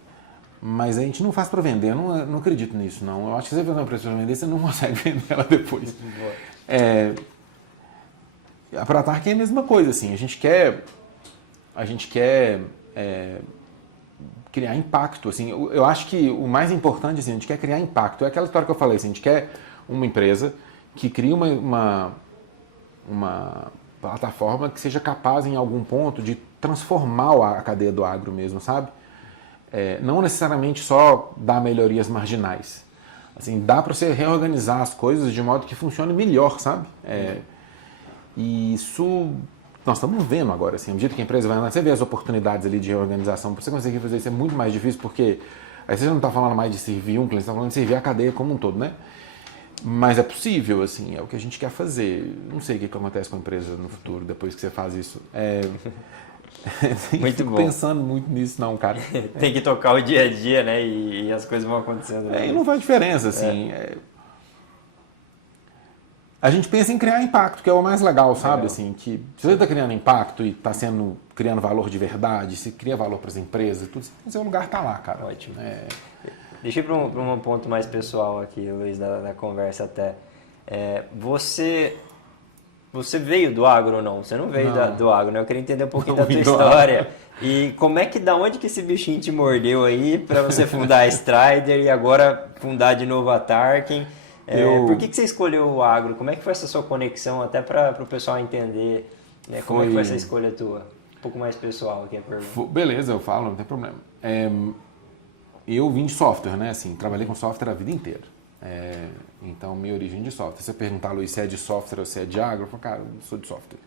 Mas a gente não faz para vender, eu não acredito nisso, não. Eu acho que se você fazer uma empresa para vender, você não consegue vender ela depois. A ProAtark é a mesma coisa, assim. A gente quer criar impacto, assim. Eu acho que o mais importante, assim, a gente quer criar impacto. É aquela história que eu falei, assim, a gente quer uma empresa que crie uma plataforma que seja capaz, em algum ponto, de transformar a cadeia do agro mesmo, sabe? Não necessariamente só dar melhorias marginais. Assim, dá para você reorganizar as coisas de modo que funcione melhor, sabe? E isso nós estamos vendo agora, assim, à medida que a empresa vai andar, você vê as oportunidades ali de reorganização, para você conseguir fazer isso é muito mais difícil, porque aí você não está falando mais de servir um cliente, você está falando de servir a cadeia como um todo, né? Mas é possível, assim, é o que a gente quer fazer. Não sei o que acontece com a empresa no futuro, depois que você faz isso. Muito fico bom. pensando muito nisso, não, cara. Tem que tocar o dia a dia, né? E as coisas vão acontecendo. E não faz diferença, assim. A gente pensa em criar impacto, que é o mais legal, sabe? Assim, que se você está criando impacto e está criando valor de verdade, se cria valor para as empresas, tudo, o seu lugar está lá, cara. Ótimo. Deixa eu ir para um ponto mais pessoal aqui, Luiz, da conversa até. Você veio do agro ou não? Você não veio do agro, né? Eu queria entender um pouquinho da tua história. E como é da onde que esse bichinho te mordeu aí para você fundar a Strider e agora fundar de novo a Tarkin? Por que você escolheu o agro? Como é que foi essa sua conexão, até para o pessoal entender, né? Como é que foi essa escolha tua? Um pouco mais pessoal aqui a pergunta. Beleza, eu falo, não tem problema. Eu vim de software, né? Assim, trabalhei com software a vida inteira. Então, minha origem de software. Se você perguntar, Luiz, se é de software ou se é de agro, eu falo, cara, eu sou de software.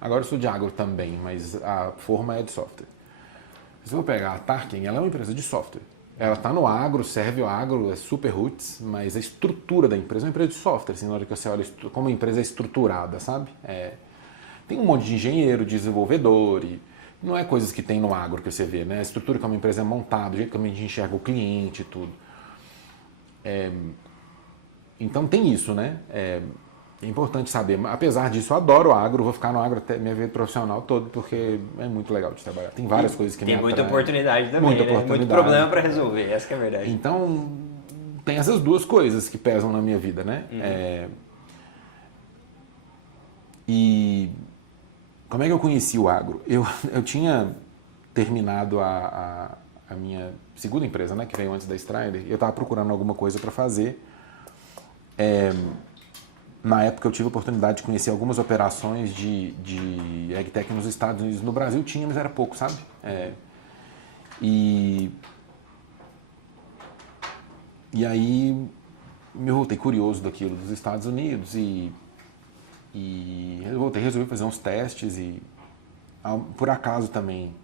Agora eu sou de agro também, mas a forma é de software. Se eu pegar a Tarkin, ela é uma empresa de software. Ela está no agro, serve o agro, é super roots, mas a estrutura da empresa é uma empresa de software. Assim, na hora que você olha como a empresa é estruturada, sabe? Tem um monte de engenheiro, desenvolvedor, e não é coisas que tem no agro que você vê, né? A estrutura como a empresa é montada, o jeito como a gente enxerga o cliente e tudo. Então tem isso, né? É importante saber. Apesar disso, eu adoro o agro, vou ficar no agro até minha vida profissional toda, porque é muito legal de trabalhar. Tem várias coisas que me atraem. Tem muita oportunidade também, muito problema para resolver, essa que é a verdade. Então, tem essas duas coisas que pesam na minha vida, né? E como é que eu conheci o agro? Eu tinha terminado a minha segunda empresa, né, que veio antes da Strider, e eu estava procurando alguma coisa para fazer. Na época eu tive a oportunidade de conhecer algumas operações de AgTech nos Estados Unidos. No Brasil tinha, mas era pouco, sabe? E aí me voltei curioso daquilo dos Estados Unidos e resolvi fazer uns testes e por acaso também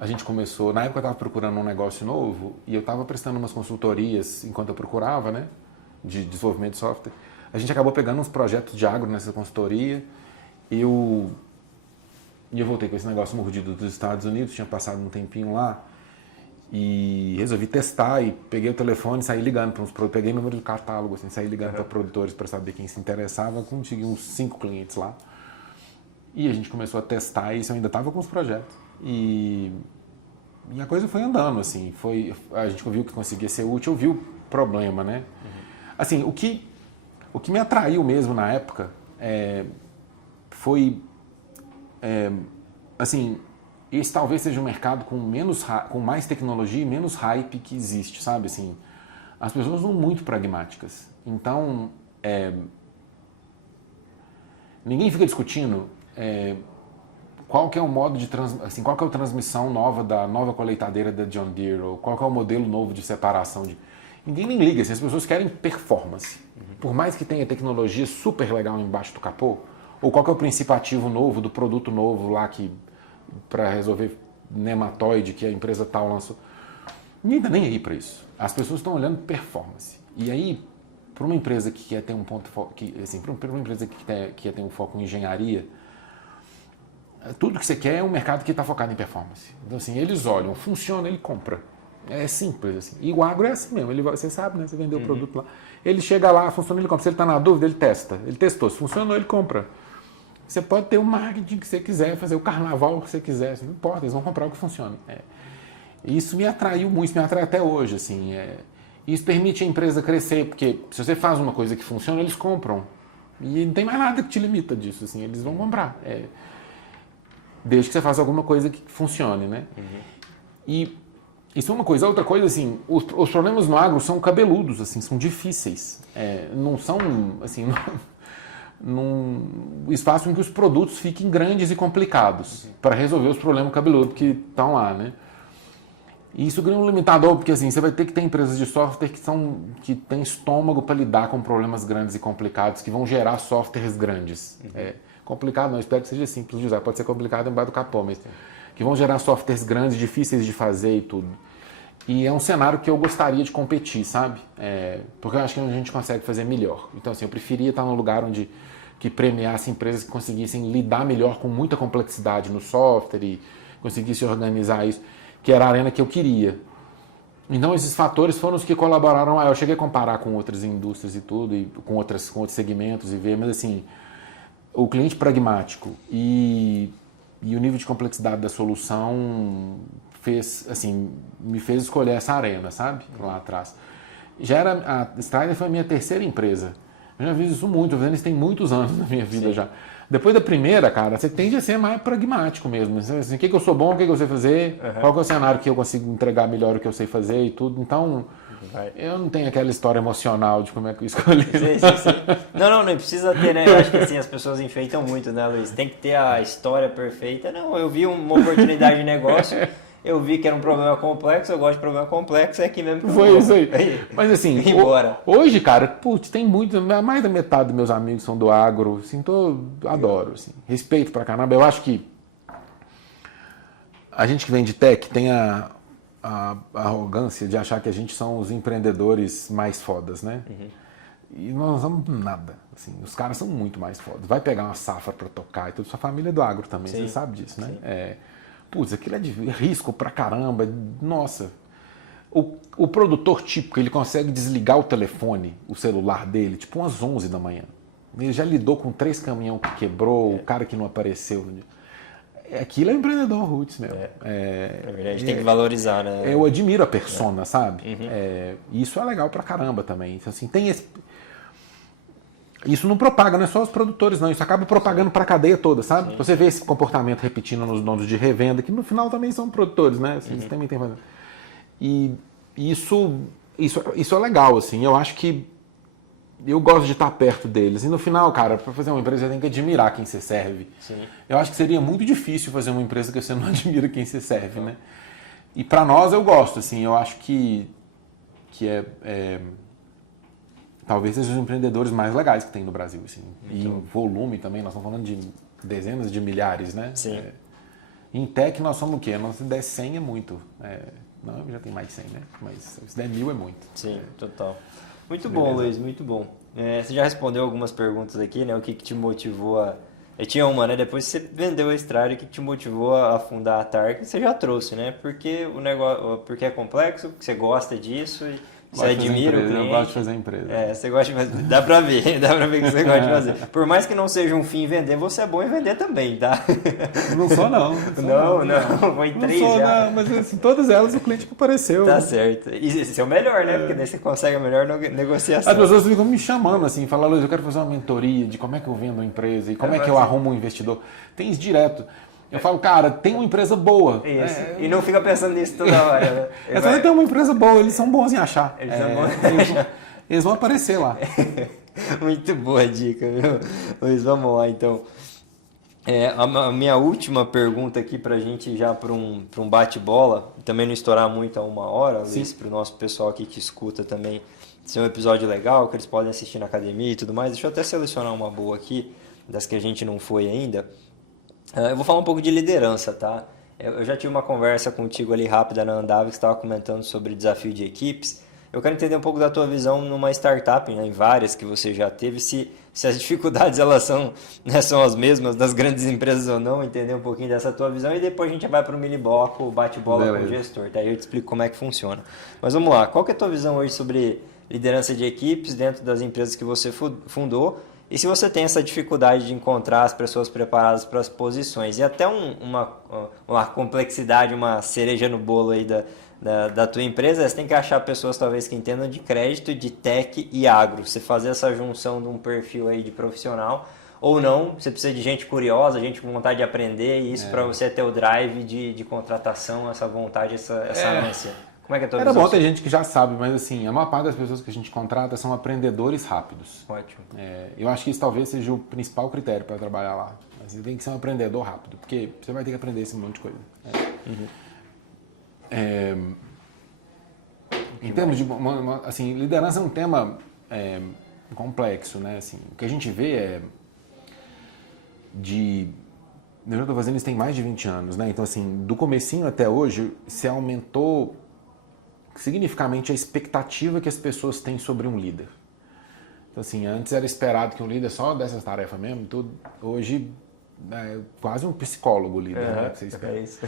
a gente começou, na época eu estava procurando um negócio novo e eu estava prestando umas consultorias enquanto eu procurava, né, de desenvolvimento de software. A gente acabou pegando uns projetos de agro nessa consultoria e eu voltei com esse negócio mordido dos Estados Unidos, tinha passado um tempinho lá e resolvi testar e peguei o telefone e saí ligando para uns produtores, peguei o número do catálogo, assim, saí ligando para produtores para saber quem se interessava, consegui uns 5 clientes lá e a gente começou a testar e isso eu ainda estava com os projetos e a coisa foi andando, assim, a gente viu que conseguia ser útil, viu o problema, né? Assim, o que me atraiu mesmo na época foi, assim, esse talvez seja um mercado com mais tecnologia e menos hype que existe, sabe? Assim, as pessoas são muito pragmáticas. Então, ninguém fica discutindo qual que é o modo de assim, qual que é a transmissão nova da nova colheitadeira da John Deere, ou qual que é o modelo novo de separação de... Ninguém nem liga, assim, as pessoas querem performance. Por mais que tenha tecnologia super legal embaixo do capô, ou qual que é o princípio ativo novo do produto novo lá que para resolver nematóide que a empresa tal lançou. Ninguém está nem aí para isso. As pessoas estão olhando performance. E aí, para uma empresa que quer ter um ponto assim, para uma empresa que quer ter um foco em engenharia, tudo que você quer é um mercado que está focado em performance. Então, assim, eles olham, funciona, ele compra. É simples, assim. E o agro é assim mesmo. Você sabe, né? Você vendeu o produto lá. Ele chega lá, funciona, ele compra. Se ele está na dúvida, ele testa. Ele testou. Se funcionou, ele compra. Você pode ter o marketing que você quiser, fazer o carnaval que você quiser. Assim, não importa, eles vão comprar o que funciona. Isso me atraiu muito, isso me atrai até hoje. Assim, Isso permite a empresa crescer, porque se você faz uma coisa que funciona, eles compram. E não tem mais nada que te limita disso. Assim, eles vão comprar. Desde que você faça alguma coisa que funcione, né? E isso é uma coisa. Outra coisa, assim, os problemas no agro são cabeludos, assim, são difíceis. Não são, assim, isso faz com que os produtos fiquem grandes e complicados para resolver os problemas cabeludos que estão lá, né? E isso ganha um limitador, porque assim, você vai ter que ter empresas de software que têm estômago para lidar com problemas grandes e complicados, que vão gerar softwares grandes. Complicado não, espero que seja simples de usar, pode ser complicado embaixo do capô, mas que vão gerar softwares grandes, difíceis de fazer e tudo. E é um cenário que eu gostaria de competir, sabe? Porque eu acho que a gente consegue fazer melhor. Então assim, eu preferia estar num lugar que premiasse empresas que conseguissem lidar melhor com muita complexidade no software e conseguissem organizar isso, que era a arena que eu queria. Então esses fatores foram os que colaboraram. Eu cheguei a comparar com outras indústrias e tudo, e com outros segmentos e ver, mas assim, o cliente pragmático e o nível de complexidade da solução me fez escolher essa arena, sabe? Lá atrás. A Strider foi a minha terceira empresa. Eu já fiz isso muito, eu isso tem muitos anos na minha vida. Sim. Já. Depois da primeira, cara, você tende a ser mais pragmático mesmo. Assim, o que eu sou bom, o que eu sei fazer, qual que é o cenário que eu consigo entregar melhor o que eu sei fazer e tudo. Então, eu não tenho aquela história emocional de como é que eu escolhi. Sim. Não precisa ter, né? Eu acho que assim, as pessoas enfeitam muito, né, Luiz? Tem que ter a história perfeita. Não, eu vi uma oportunidade de negócio, eu vi que era um problema complexo, eu gosto de problema complexo, é aqui mesmo que foi isso aí. Mas assim, embora. Hoje, cara, putz, tem muito, mais da metade dos meus amigos são do agro, assim, adoro, assim, respeito pra caramba. Eu acho que a gente que vem de tech tem a arrogância de achar que a gente são os empreendedores mais fodas, né? E nós não somos nada, assim, os caras são muito mais fodas. Vai pegar uma safra pra tocar e tudo, sua família é do agro também, você sabe disso, né? Putz, aquilo é de risco pra caramba. Nossa, o produtor típico, ele consegue desligar o telefone, o celular dele, tipo umas 11 da manhã. Ele já lidou com 3 caminhões que quebrou, o cara que não apareceu. Aquilo é empreendedor roots, meu. A gente tem que valorizar, né? Eu admiro a persona, sabe? Isso é legal pra caramba também. Assim, tem esse... Isso não propaga, não é só os produtores, não. Isso acaba propagando para a cadeia toda, sabe? Sim. Você vê esse comportamento repetindo nos donos de revenda, que no final também são produtores, né? Assim, eles também têm... E isso é legal, assim. Eu acho que eu gosto de estar perto deles. E no final, cara, para fazer uma empresa, você tem que admirar quem você serve. Sim. Eu acho que seria muito difícil fazer uma empresa que você não admira quem você serve, né? E para nós eu gosto, assim. Eu acho que talvez sejam os empreendedores mais legais que tem no Brasil, assim. E em volume também, nós estamos falando de dezenas de milhares, né? Sim. Em tech nós somos o quê? Se der 100 é muito. Não, já tem mais de 100, né? Mas se der 1000 é muito. Sim, total. Muito bom, Luiz, muito bom. Você já respondeu algumas perguntas aqui, né? O que te motivou a... Eu tinha uma, né? Depois que você vendeu a Strider, o que te motivou a fundar a Tark, você já trouxe, né? Porque o negócio, porque é complexo, porque você gosta disso e você admira o cliente. Eu gosto de fazer empresa. Você gosta de fazer. Dá pra ver que você gosta de fazer. Por mais que não seja um fim vender, você é bom em vender também, tá? Não sou não. Não, foi 3 já. Não, mas assim, todas elas o cliente apareceu. Tá certo. E esse é o melhor, né? Porque daí você consegue a melhor negociação. As pessoas ficam me chamando assim, falando, Luiz, eu quero fazer uma mentoria de como é que eu vendo uma empresa e como é que eu arrumo um investidor. Tem isso direto. Eu falo, cara, tem uma empresa boa. Isso. E não fica pensando nisso toda hora. Né? Só tem uma empresa boa, eles são bons em achar. Eles vão aparecer lá. Muito boa dica, viu? Luiz, vamos lá então. A minha última pergunta aqui pra gente já para um bate-bola, também não estourar muito a 1 hora, Luiz, para o nosso pessoal aqui que escuta também, ser um episódio legal, que eles podem assistir na academia e tudo mais. Deixa eu até selecionar uma boa aqui, das que a gente não foi ainda. Eu vou falar um pouco de liderança, tá? Eu já tive uma conversa contigo ali rápida na Andava, que você estava comentando sobre desafio de equipes. Eu quero entender um pouco da tua visão numa startup, né, em várias que você já teve, se as dificuldades elas são, né, são as mesmas das grandes empresas ou não, entender um pouquinho dessa tua visão e depois a gente vai para o mini bloco, o bate-bola com o gestor, daí eu te explico como é que funciona. Mas vamos lá, qual que é a tua visão hoje sobre liderança de equipes dentro das empresas que você fundou? E se você tem essa dificuldade de encontrar as pessoas preparadas para as posições e até uma complexidade, uma cereja no bolo aí da tua empresa, você tem que achar pessoas talvez que entendam de crédito, de tech e agro. Você fazer essa junção de um perfil aí de profissional ou não, você precisa de gente curiosa, gente com vontade de aprender e isso para você ter o drive de contratação, essa vontade, essa ânsia. Como é que é a tua Era visão? bom ter gente que já sabe, mas assim, a maior parte das pessoas que a gente contrata são aprendedores rápidos. Ótimo. Eu acho que isso talvez seja o principal critério para trabalhar lá. Mas você tem que ser um aprendedor rápido, porque você vai ter que aprender esse monte de coisa. Em termos de... assim, liderança é um tema complexo, né? Assim, o que a gente vê é eu já estou fazendo isso tem mais de 20 anos, né? Então, assim, do comecinho até hoje, se aumentou significativamente a expectativa que as pessoas têm sobre um líder. Então, assim, antes era esperado que um líder só dessas tarefas mesmo, tudo. Hoje é quase um psicólogo líder, né? Que você espera. É isso.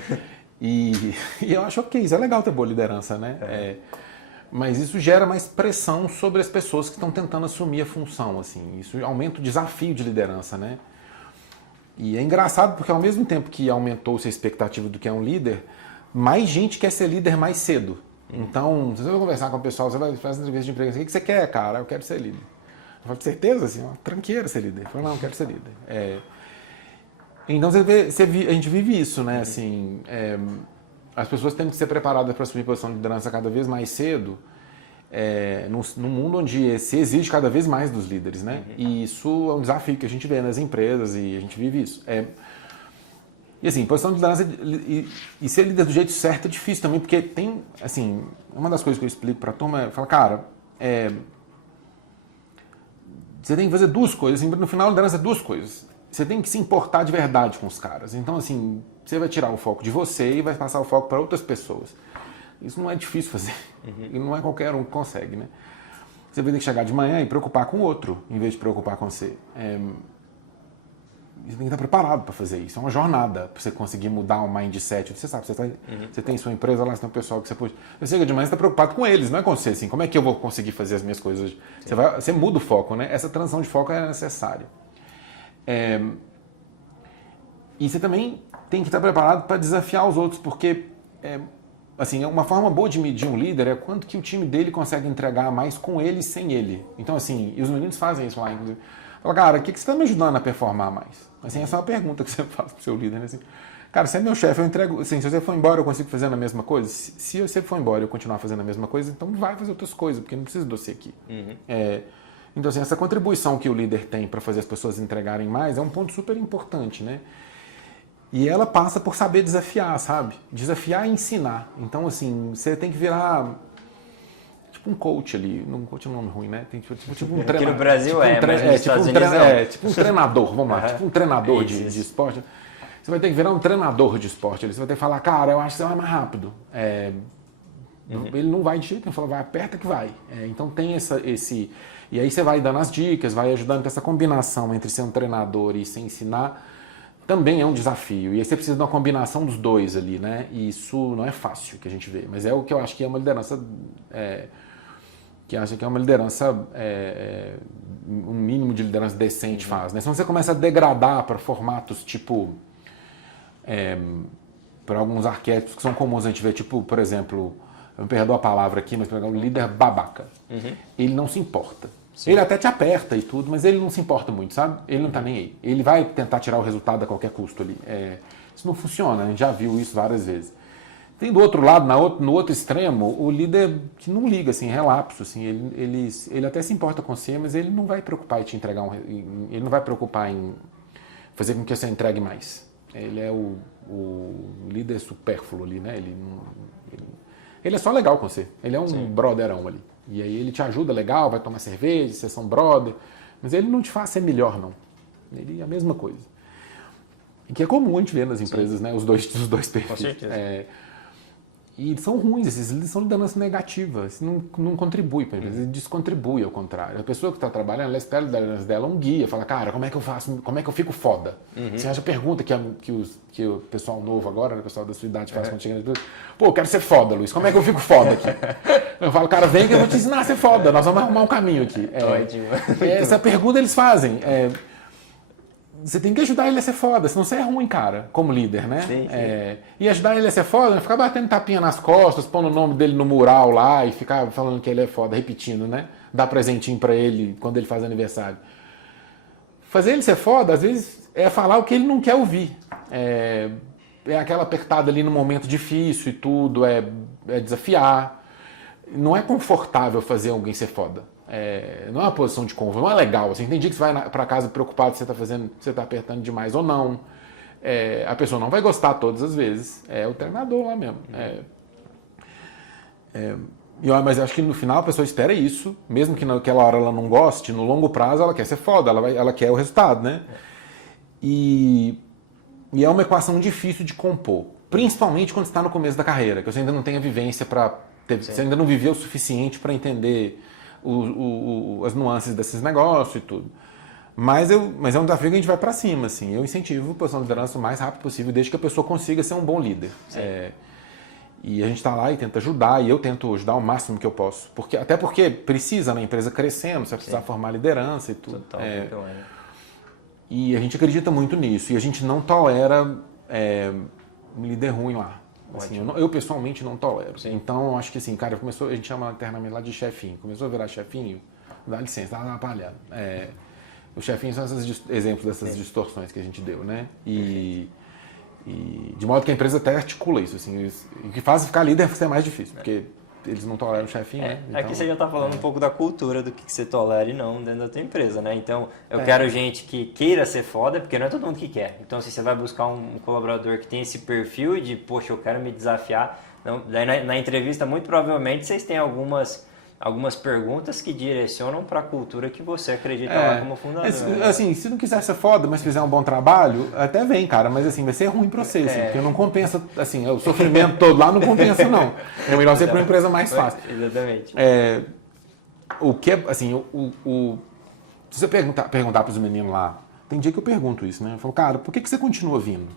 E eu acho que isso é legal ter boa liderança, né? Mas isso gera mais pressão sobre as pessoas que estão tentando assumir a função, assim. Isso aumenta o desafio de liderança, né? E é engraçado porque ao mesmo tempo que aumentou-se a expectativa do que é um líder, mais gente quer ser líder mais cedo. Então, se você vai conversar com o pessoal, você vai fazer entrevista de emprego, o que você quer, cara? Eu quero ser líder. Eu falo, de certeza? Assim, uma tranqueira ser líder. Eu falo, não, eu quero ser líder. Então, a gente vive isso, né? Assim, as pessoas têm que ser preparadas para assumir posição de liderança cada vez mais cedo, num mundo onde se exige cada vez mais dos líderes, né? E isso é um desafio que a gente vê nas empresas e a gente vive isso. E assim, posição de liderança e ser líder do jeito certo é difícil também, porque tem, assim, uma das coisas que eu explico para a turma é, cara, você tem que fazer duas coisas, assim, no final a liderança é duas coisas. Você tem que se importar de verdade com os caras. Então, assim, você vai tirar o foco de você e vai passar o foco para outras pessoas. Isso não é difícil fazer. E não é qualquer um que consegue, né? Você vai ter que chegar de manhã e preocupar com o outro, em vez de preocupar com você. Você tem que estar preparado para fazer isso. É uma jornada para você conseguir mudar o mindset. Você sabe, você tem sua empresa lá, você tem um pessoal que você pode... Você chega de manhã e está preocupado com eles, não é com você. Assim, como é que eu vou conseguir fazer as minhas coisas hoje? Você muda o foco, né? Essa transição de foco é necessária. E você também tem que estar preparado para desafiar os outros, porque assim, uma forma boa de medir um líder é quanto que o time dele consegue entregar mais com ele e sem ele. Então, assim, e os meninos fazem isso lá, inclusive. Fala, cara, o que você está me ajudando a performar mais? Assim, essa é uma pergunta que você faz para o seu líder, né? Assim, cara, você é meu chefe, eu entrego... Assim, se você for embora, eu consigo fazer a mesma coisa? Se você for embora e eu continuar fazendo a mesma coisa, então vai fazer outras coisas, porque não precisa de você aqui. Então, assim, essa contribuição que o líder tem para fazer as pessoas entregarem mais é um ponto super importante, né? E ela passa por saber desafiar, sabe? Desafiar e ensinar. Então, assim, você tem que virar... Tipo um coach ali, um coach é um nome ruim, né? Tem tipo um treinador. Aqui no Brasil mas nos Estados Unidos não. Tipo um treinador, vamos lá, tipo um treinador de esporte. Você vai ter que virar um treinador de esporte ali. Você vai ter que falar, cara, eu acho que você vai mais rápido. Ele não vai de jeito, ele fala, vai, aperta que vai. Então tem esse... E aí você vai dando as dicas, vai ajudando com essa combinação entre ser um treinador e se ensinar. Também é um desafio. E aí você precisa de uma combinação dos dois ali, né? E isso não é fácil que a gente vê. Mas é o que eu acho que é uma liderança... que acha que é uma liderança, um mínimo de liderança decente faz. Né? Se você começa a degradar para formatos tipo, para alguns arquétipos que são comuns a gente ver, tipo, por exemplo, eu me perdoo a palavra aqui, mas um líder babaca. Ele não se importa. Sim. Ele até te aperta e tudo, mas ele não se importa muito, sabe? Ele não está nem aí. Ele vai tentar tirar o resultado a qualquer custo ali. Isso não funciona, a gente já viu isso várias vezes. Tem do outro lado, no outro extremo, o líder que não liga, assim, relapso, assim, ele até se importa com você, mas ele não vai preocupar em te entregar ele não vai preocupar em fazer com que você entregue mais. Ele é o líder supérfluo ali, né? Ele é só legal com você. Ele é um brotherão ali. E aí ele te ajuda legal, vai tomar cerveja, vocês são brother, mas ele não te faz ser melhor, não. Ele é a mesma coisa. E que é comum a gente ver nas empresas, né? Os dois perfis. Com certeza. E eles são ruins, esses líderes são liderança negativa, isso não contribui para a empresa, ele descontribui ao contrário. A pessoa que está trabalhando, ela espera da liderança dela um guia, fala, cara, como é que eu faço, como é que eu fico foda? Você acha a pergunta que o pessoal novo agora, o pessoal da sua idade faz quando chega na empresa, pô, eu quero ser foda, Luiz, como é que eu fico foda aqui? Eu falo, cara, vem que eu vou te ensinar a ser foda, nós vamos arrumar um caminho aqui. Essa pergunta eles fazem. Você tem que ajudar ele a ser foda, senão você é ruim, cara, como líder, né? Sim. E ajudar ele a ser foda, não ficar batendo tapinha nas costas, pondo o nome dele no mural lá e ficar falando que ele é foda, repetindo, né? Dar presentinho pra ele quando ele faz aniversário. Fazer ele ser foda, às vezes, é falar o que ele não quer ouvir. É aquela apertada ali no momento difícil e tudo, é desafiar. Não é confortável fazer alguém ser foda. Não é uma posição de conforto, não é legal. Assim, tem dia que você vai para casa preocupado se você está apertando demais ou não. A pessoa não vai gostar todas as vezes. É o treinador lá mesmo. Mas eu acho que no final a pessoa espera isso, mesmo que naquela hora ela não goste, no longo prazo ela quer ser foda, ela quer o resultado, né? E é uma equação difícil de compor, principalmente quando você está no começo da carreira, que você ainda não tem a vivência você ainda não viveu o suficiente para entender as nuances desses negócios e tudo. Mas é um desafio que a gente vai para cima, assim. Eu incentivo a posição de liderança o mais rápido possível, desde que a pessoa consiga ser um bom líder. E a gente está lá e tenta ajudar, e eu tento ajudar o máximo que eu posso. Até porque precisa, né? A empresa crescendo, você vai precisar formar liderança e tudo. E a gente acredita muito nisso. E a gente não tolera um líder ruim lá. Assim, eu pessoalmente não tolero. Sim. Então, acho que assim, cara, a gente chama internamente lá de chefinho. Começou a virar chefinho, dá licença, tá atrapalhando. Os chefinhos são esses exemplos dessas distorções que a gente deu, né? E de modo que a empresa até articula isso. Assim, o que faz ficar líder é mais difícil, porque eles não toleram o chefinho, né? Então, aqui você já está falando um pouco da cultura do que você tolera e não dentro da tua empresa, né? Então, eu quero gente que queira ser foda, porque não é todo mundo que quer. Então, se você vai buscar um colaborador que tem esse perfil de, poxa, eu quero me desafiar, então, daí na entrevista, muito provavelmente, vocês têm algumas perguntas que direcionam para a cultura que você acredita lá como fundador. Assim, se não quiser ser foda, mas fizer um bom trabalho, até vem, cara, mas assim, vai ser ruim para você, assim, porque não compensa, assim, o sofrimento todo lá não compensa, não. É melhor ser para uma empresa mais fácil. Exatamente. O que é, assim, se você perguntar para os meninos lá, tem dia que eu pergunto isso, né? Eu falo, cara, por que você continua vindo?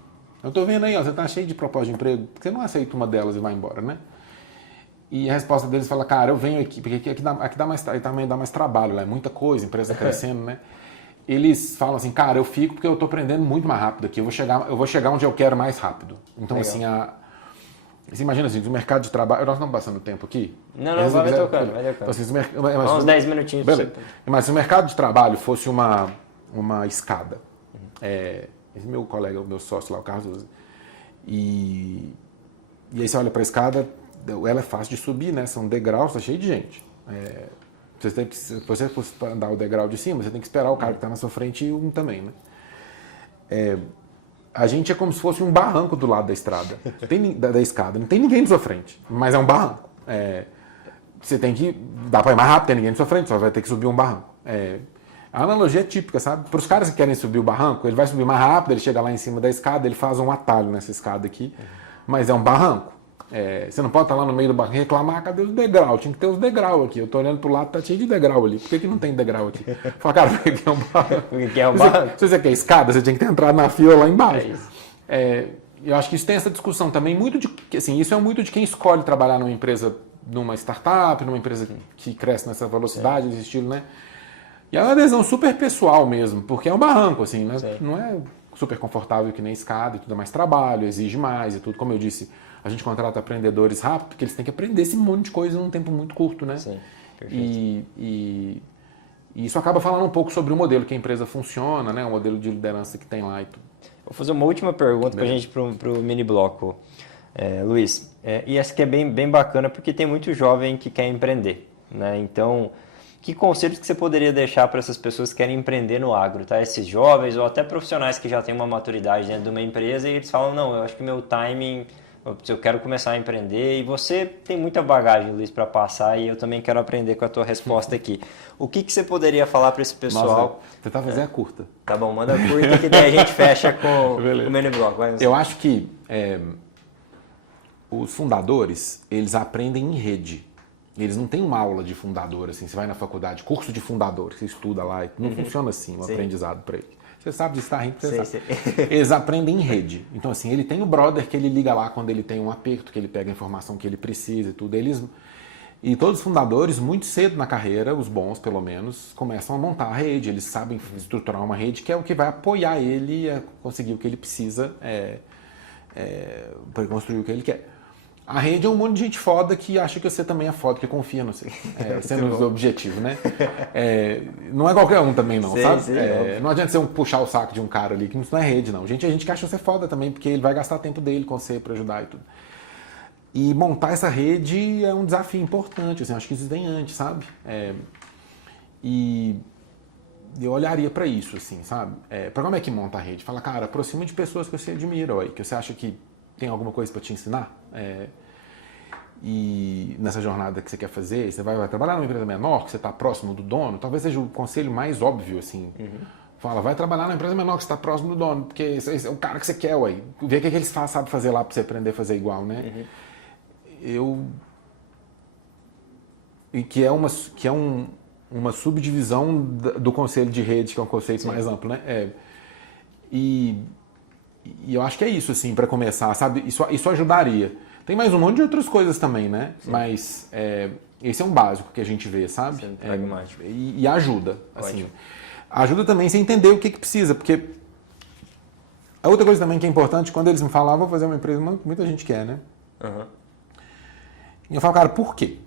Eu tô vendo aí, ó, você tá cheio de proposta de emprego, por que você não aceita uma delas e vai embora, né? E a resposta deles fala, cara, eu venho aqui, porque aqui também dá mais trabalho, é muita coisa, a empresa crescendo, né? Eles falam assim, cara, eu fico porque eu estou aprendendo muito mais rápido aqui, eu vou chegar onde eu quero mais rápido. Então, legal. Assim, você imagina assim, o mercado de trabalho, nós estamos passando tempo aqui? Não, vai tocando. Então, assim, uns 10 minutinhos. Beleza. Mas se o mercado de trabalho fosse uma escada, esse meu colega, o meu sócio lá, o Carlos, e aí você olha para a escada, ela é fácil de subir, né? São degraus, tá cheio de gente. Se você for andar o degrau de cima, você tem que esperar o cara que está na sua frente e um também, né? A gente é como se fosse um barranco do lado da estrada, da escada. Não tem ninguém na sua frente, mas é um barranco. Você tem que... Dá para ir mais rápido, tem ninguém na sua frente, só vai ter que subir um barranco. A analogia é típica, sabe? Para os caras que querem subir o barranco, ele vai subir mais rápido, ele chega lá em cima da escada, ele faz um atalho nessa escada aqui, mas é um barranco. Você não pode estar lá no meio do barranco e reclamar, cadê os degraus? Tinha que ter os degraus aqui. Eu tô olhando pro lado, tá cheio de degrau ali. Por que não tem degrau aqui? Fala, cara, porque é um barranco. Porque é um barranco. Se você quer escada, você tinha que ter entrado na fila lá embaixo. Eu acho que isso tem essa discussão também, isso é muito de quem escolhe trabalhar numa empresa, numa startup, numa empresa que cresce nessa velocidade, nesse estilo, né? E é uma adesão super pessoal mesmo, porque é um barranco, assim, né? Não é super confortável que nem escada, e tudo é mais trabalho, exige mais e tudo. Como eu disse, a gente contrata aprendedores rápido, porque eles têm que aprender esse monte de coisa num tempo muito curto, né? Sim, perfeito. E isso acaba falando um pouco sobre o modelo que a empresa funciona, né? O modelo de liderança que tem lá e tudo. Vou fazer uma última pergunta para a gente, para o mini bloco, Luiz. E essa que é bem bacana, porque tem muito jovem que quer empreender, né? Então, que conselhos que você poderia deixar para essas pessoas que querem empreender no agro, tá? Esses jovens ou até profissionais que já têm uma maturidade dentro de uma empresa e eles falam, não, eu acho que meu timing... Eu quero começar a empreender e você tem muita bagagem, Luiz, para passar e eu também quero aprender com a tua resposta aqui. O que você poderia falar para esse pessoal? Nossa, você tá fazendo a curta. Tá bom, manda a curta que daí a gente fecha com o mini bloco. Eu acho que os fundadores, eles aprendem em rede. Eles não têm uma aula de fundador, assim, você vai na faculdade, curso de fundador, você estuda lá, não funciona assim o aprendizado para ele. Você sabe disso, tá rindo, você sabe. Eles aprendem em rede. Então, assim, ele tem o brother que ele liga lá quando ele tem um aperto, que ele pega a informação que ele precisa e tudo. E todos os fundadores, muito cedo na carreira, os bons pelo menos, começam a montar a rede. Eles sabem estruturar uma rede que é o que vai apoiar ele a conseguir o que ele precisa para construir o que ele quer. A rede é um monte de gente foda que acha que você também é foda, que confia no você. Sendo o objetivo, né? Não é qualquer um também, não, sabe? Não adianta você puxar o saco de um cara ali, que isso não é rede, não. A gente que acha você foda também, porque ele vai gastar tempo dele com você para ajudar e tudo. E montar essa rede é um desafio importante, assim, acho que isso vem antes, sabe? E eu olharia para isso, assim, sabe? Para como é que monta a rede? Fala, cara, aproxima de pessoas que você admira, que você acha que tem alguma coisa para te ensinar. E nessa jornada que você quer fazer, você vai trabalhar numa empresa menor, que você está próximo do dono, talvez seja o conselho mais óbvio, assim. Fala, vai trabalhar numa empresa menor que você está próximo do dono, porque esse é o cara que você quer, Vê o que eles sabem fazer lá para você aprender a fazer igual, né? E que é uma subdivisão do conselho de rede, que é um conceito mais amplo, né? E eu acho que é isso, assim, para começar, sabe? Isso ajudaria. Tem mais um monte de outras coisas também, né? Sim. Mas esse é um básico que a gente vê, sabe? Sim, pragmático. E ajuda, assim. Ajuda também você entender o que precisa, porque a outra coisa também que é importante, quando eles me falavam, vou fazer uma empresa, muita gente quer, né? E eu falo, cara, por quê?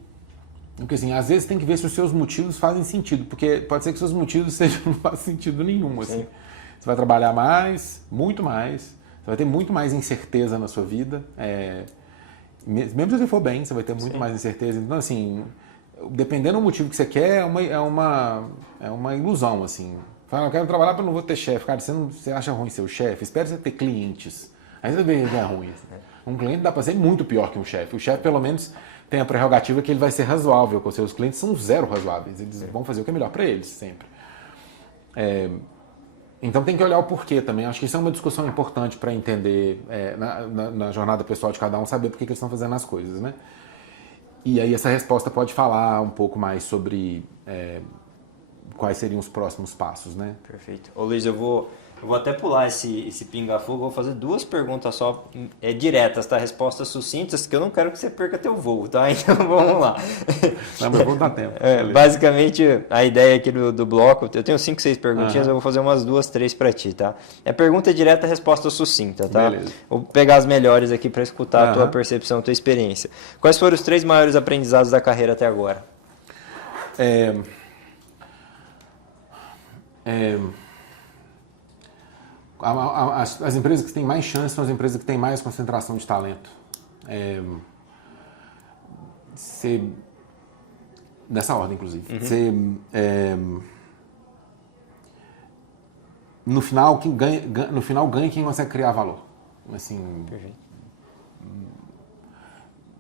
Porque assim, às vezes tem que ver se os seus motivos fazem sentido, porque pode ser que seus motivos não façam sentido nenhum, assim. Sim. Você vai trabalhar mais, muito mais, você vai ter muito mais incerteza na sua vida, mesmo se você for bem, você vai ter muito mais incerteza. Então, assim, dependendo do motivo que você quer, é uma ilusão, assim. Fala, eu quero trabalhar porque eu não vou ter chefe. Cara, você acha ruim ser o chefe? Espera você ter clientes. Aí você vê que é ruim. Um cliente dá para ser muito pior que um chefe. O chefe, pelo menos, tem a prerrogativa que ele vai ser razoável com os seus clientes. São zero razoáveis. Eles vão fazer o que é melhor para eles, sempre. Então tem que olhar o porquê também. Acho que isso é uma discussão importante para entender na jornada pessoal de cada um, saber por que eles estão fazendo as coisas, né? E aí essa resposta pode falar um pouco mais sobre quais seriam os próximos passos, né? Perfeito. Ô Luiz, eu vou até pular esse pinga-fogo, vou fazer duas perguntas só, diretas, tá? Respostas sucintas, que eu não quero que você perca teu voo, tá? Então vamos lá. Não, mas vou dar tempo. Basicamente, a ideia aqui do bloco, eu tenho 5, 6 perguntinhas, eu vou fazer umas 2, 3 para ti, tá? Pergunta direta, resposta sucinta, tá? Beleza. Vou pegar as melhores aqui para escutar a tua percepção, a tua experiência. Quais foram os 3 maiores aprendizados da carreira até agora? As empresas que têm mais chance são as empresas que têm mais concentração de talento. Nessa ordem, inclusive. No final ganha quem consegue criar valor. Assim, perfeito.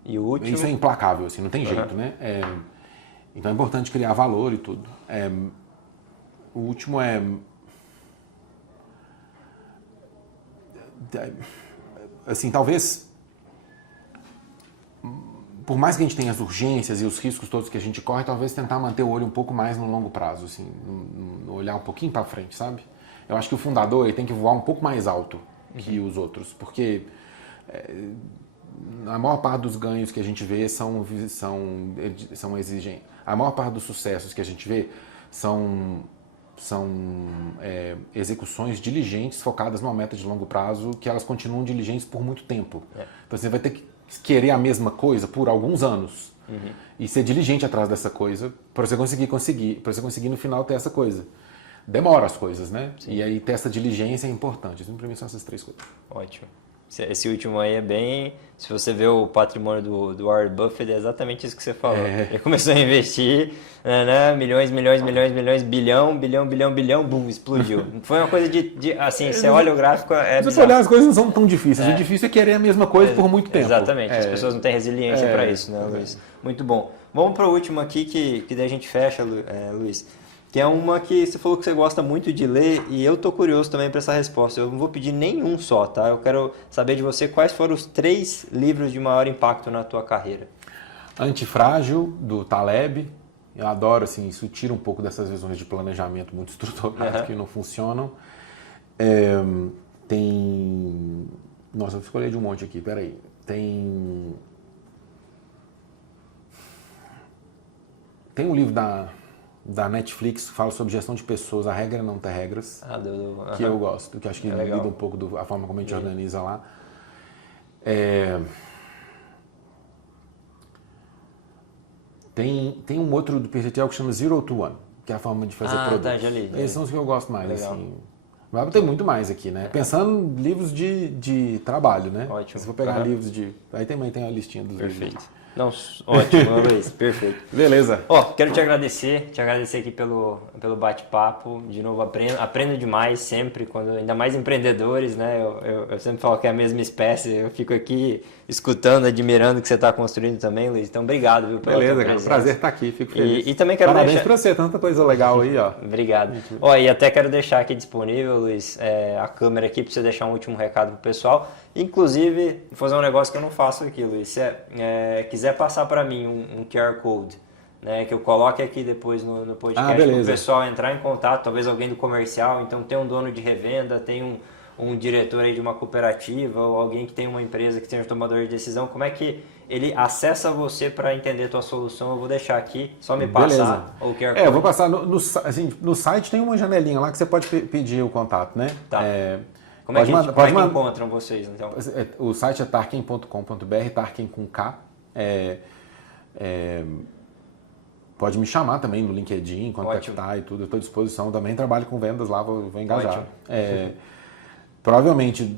E o último? Isso é implacável, assim, não tem jeito, né? Então é importante criar valor e tudo. O último assim, talvez, por mais que a gente tenha as urgências e os riscos todos que a gente corre, talvez tentar manter o olho um pouco mais no longo prazo, assim, olhar um pouquinho para frente, sabe? Eu acho que o fundador ele tem que voar um pouco mais alto que os outros, porque a maior parte dos ganhos que a gente vê são exigentes. A maior parte dos sucessos que a gente vê são execuções diligentes focadas numa meta de longo prazo que elas continuam diligentes por muito tempo. Então você vai ter que querer a mesma coisa por alguns anos e ser diligente atrás dessa coisa para você conseguir no final ter essa coisa. Demora as coisas, né? Sim. E aí ter essa diligência é importante. Para mim são essas 3 coisas. Ótimo. Esse último aí é bem... Se você vê o patrimônio do Warren Buffett, é exatamente isso que você falou. Ele começou a investir, milhões, bilhão, bum, explodiu. Foi uma coisa assim, você olha o gráfico... Se você olhar, as coisas não são tão difíceis. O difícil é querer a mesma coisa por muito tempo. Exatamente, as pessoas não têm resiliência para isso, né, Luiz? Muito bom. Vamos para o último aqui, que daí a gente fecha, Luiz. Tem uma que você falou que você gosta muito de ler e eu tô curioso também para essa resposta. Eu não vou pedir nenhum só, tá? Eu quero saber de você quais foram os 3 livros de maior impacto na tua carreira. Antifrágil, do Taleb. Eu adoro, assim, isso tira um pouco dessas visões de planejamento muito estruturado que não funcionam. Tem... Nossa, eu escolhi de um monte aqui, peraí. Tem um livro da Netflix que fala sobre gestão de pessoas, A Regra Não Ter Regras, que eu gosto, que acho que lida um pouco da forma como a gente organiza lá. Tem um outro do PCTL que chama Zero to One, que é a forma de fazer produtos. Tá, já li. Esses são os que eu gosto mais. Assim. Mas tem muito mais aqui, né? Pensando em livros de trabalho, né? Ótimo. Se for pegar livros de... Aí também tem a listinha dos livros. Perfeito. Não, ótimo, Luiz, perfeito. Beleza. Quero te agradecer aqui pelo bate-papo. De novo, aprendo demais sempre, ainda mais empreendedores, né? Eu sempre falo que é a mesma espécie, eu fico aqui escutando, admirando o que você está construindo também, Luiz. Então, obrigado, viu, pela tua presença. Beleza, cara, prazer estar aqui, fico feliz. E também quero Parabéns pra você, tanta coisa legal aí, ó. Obrigado. E até quero deixar aqui disponível, Luiz, a câmera aqui para você deixar um último recado pro pessoal. Inclusive, vou fazer um negócio que eu não faço aqui, Luiz. Se quiser passar para mim um QR Code, né, que eu coloque aqui depois no podcast para o pessoal entrar em contato, talvez alguém do comercial, então tem um dono de revenda, tem um diretor aí de uma cooperativa ou alguém que tem uma empresa que seja tomador de decisão, como é que ele acessa você para entender a tua solução? Eu vou deixar aqui, só me passar o QR Code. Eu vou passar no site, tem uma janelinha lá que você pode pedir o contato, né? Tá. Como é que encontram vocês, então? O site é tarkin.com.br, Tarkin com K. Pode me chamar também no LinkedIn, contactar e tudo. Eu estou à disposição. Também trabalho com vendas lá, vou engajar. Provavelmente,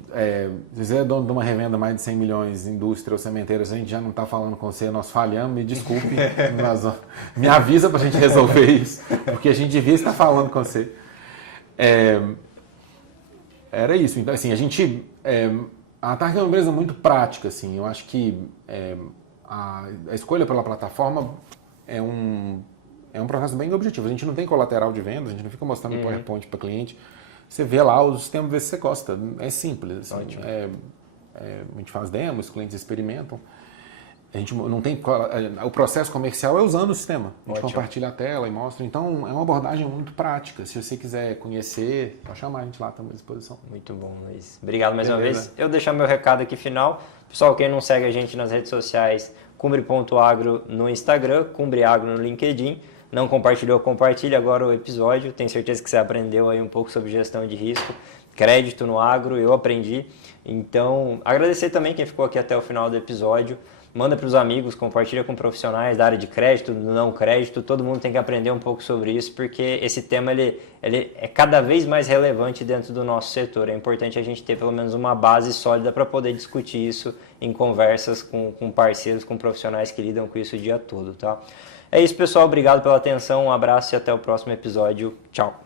se você é dono de uma revenda mais de 100 milhões, indústria ou cementeiros, a gente já não está falando com você, nós falhamos, me desculpe, me avisa para a gente resolver isso, porque a gente devia estar falando com você. Era isso. Então, assim, a Tarkin é uma empresa muito prática, assim. Eu acho que a escolha pela plataforma é um processo bem objetivo. A gente não tem colateral de vendas, a gente não fica mostrando PowerPoint para cliente. Você vê lá o sistema, vê se você gosta. É simples. Assim, a gente faz demos, os clientes experimentam. A gente não tem... O processo comercial é usando o sistema. A gente compartilha a tela e mostra. Então, é uma abordagem muito prática. Se você quiser conhecer, pode chamar a gente lá, estamos à disposição. Muito bom, Luiz. Obrigado mais uma vez. Eu vou deixar meu recado aqui final. Pessoal, quem não segue a gente nas redes sociais, cumbre.agro no Instagram, cumbreagro no LinkedIn. Não compartilhou, compartilhe agora o episódio. Tenho certeza que você aprendeu aí um pouco sobre gestão de risco. Crédito no agro, eu aprendi. Então, agradecer também quem ficou aqui até o final do episódio. Manda para os amigos, compartilha com profissionais da área de crédito, do não crédito. Todo mundo tem que aprender um pouco sobre isso, porque esse tema ele é cada vez mais relevante dentro do nosso setor. É importante a gente ter pelo menos uma base sólida para poder discutir isso em conversas com parceiros, com profissionais que lidam com isso o dia todo, tá? É isso, pessoal. Obrigado pela atenção, um abraço e até o próximo episódio. Tchau!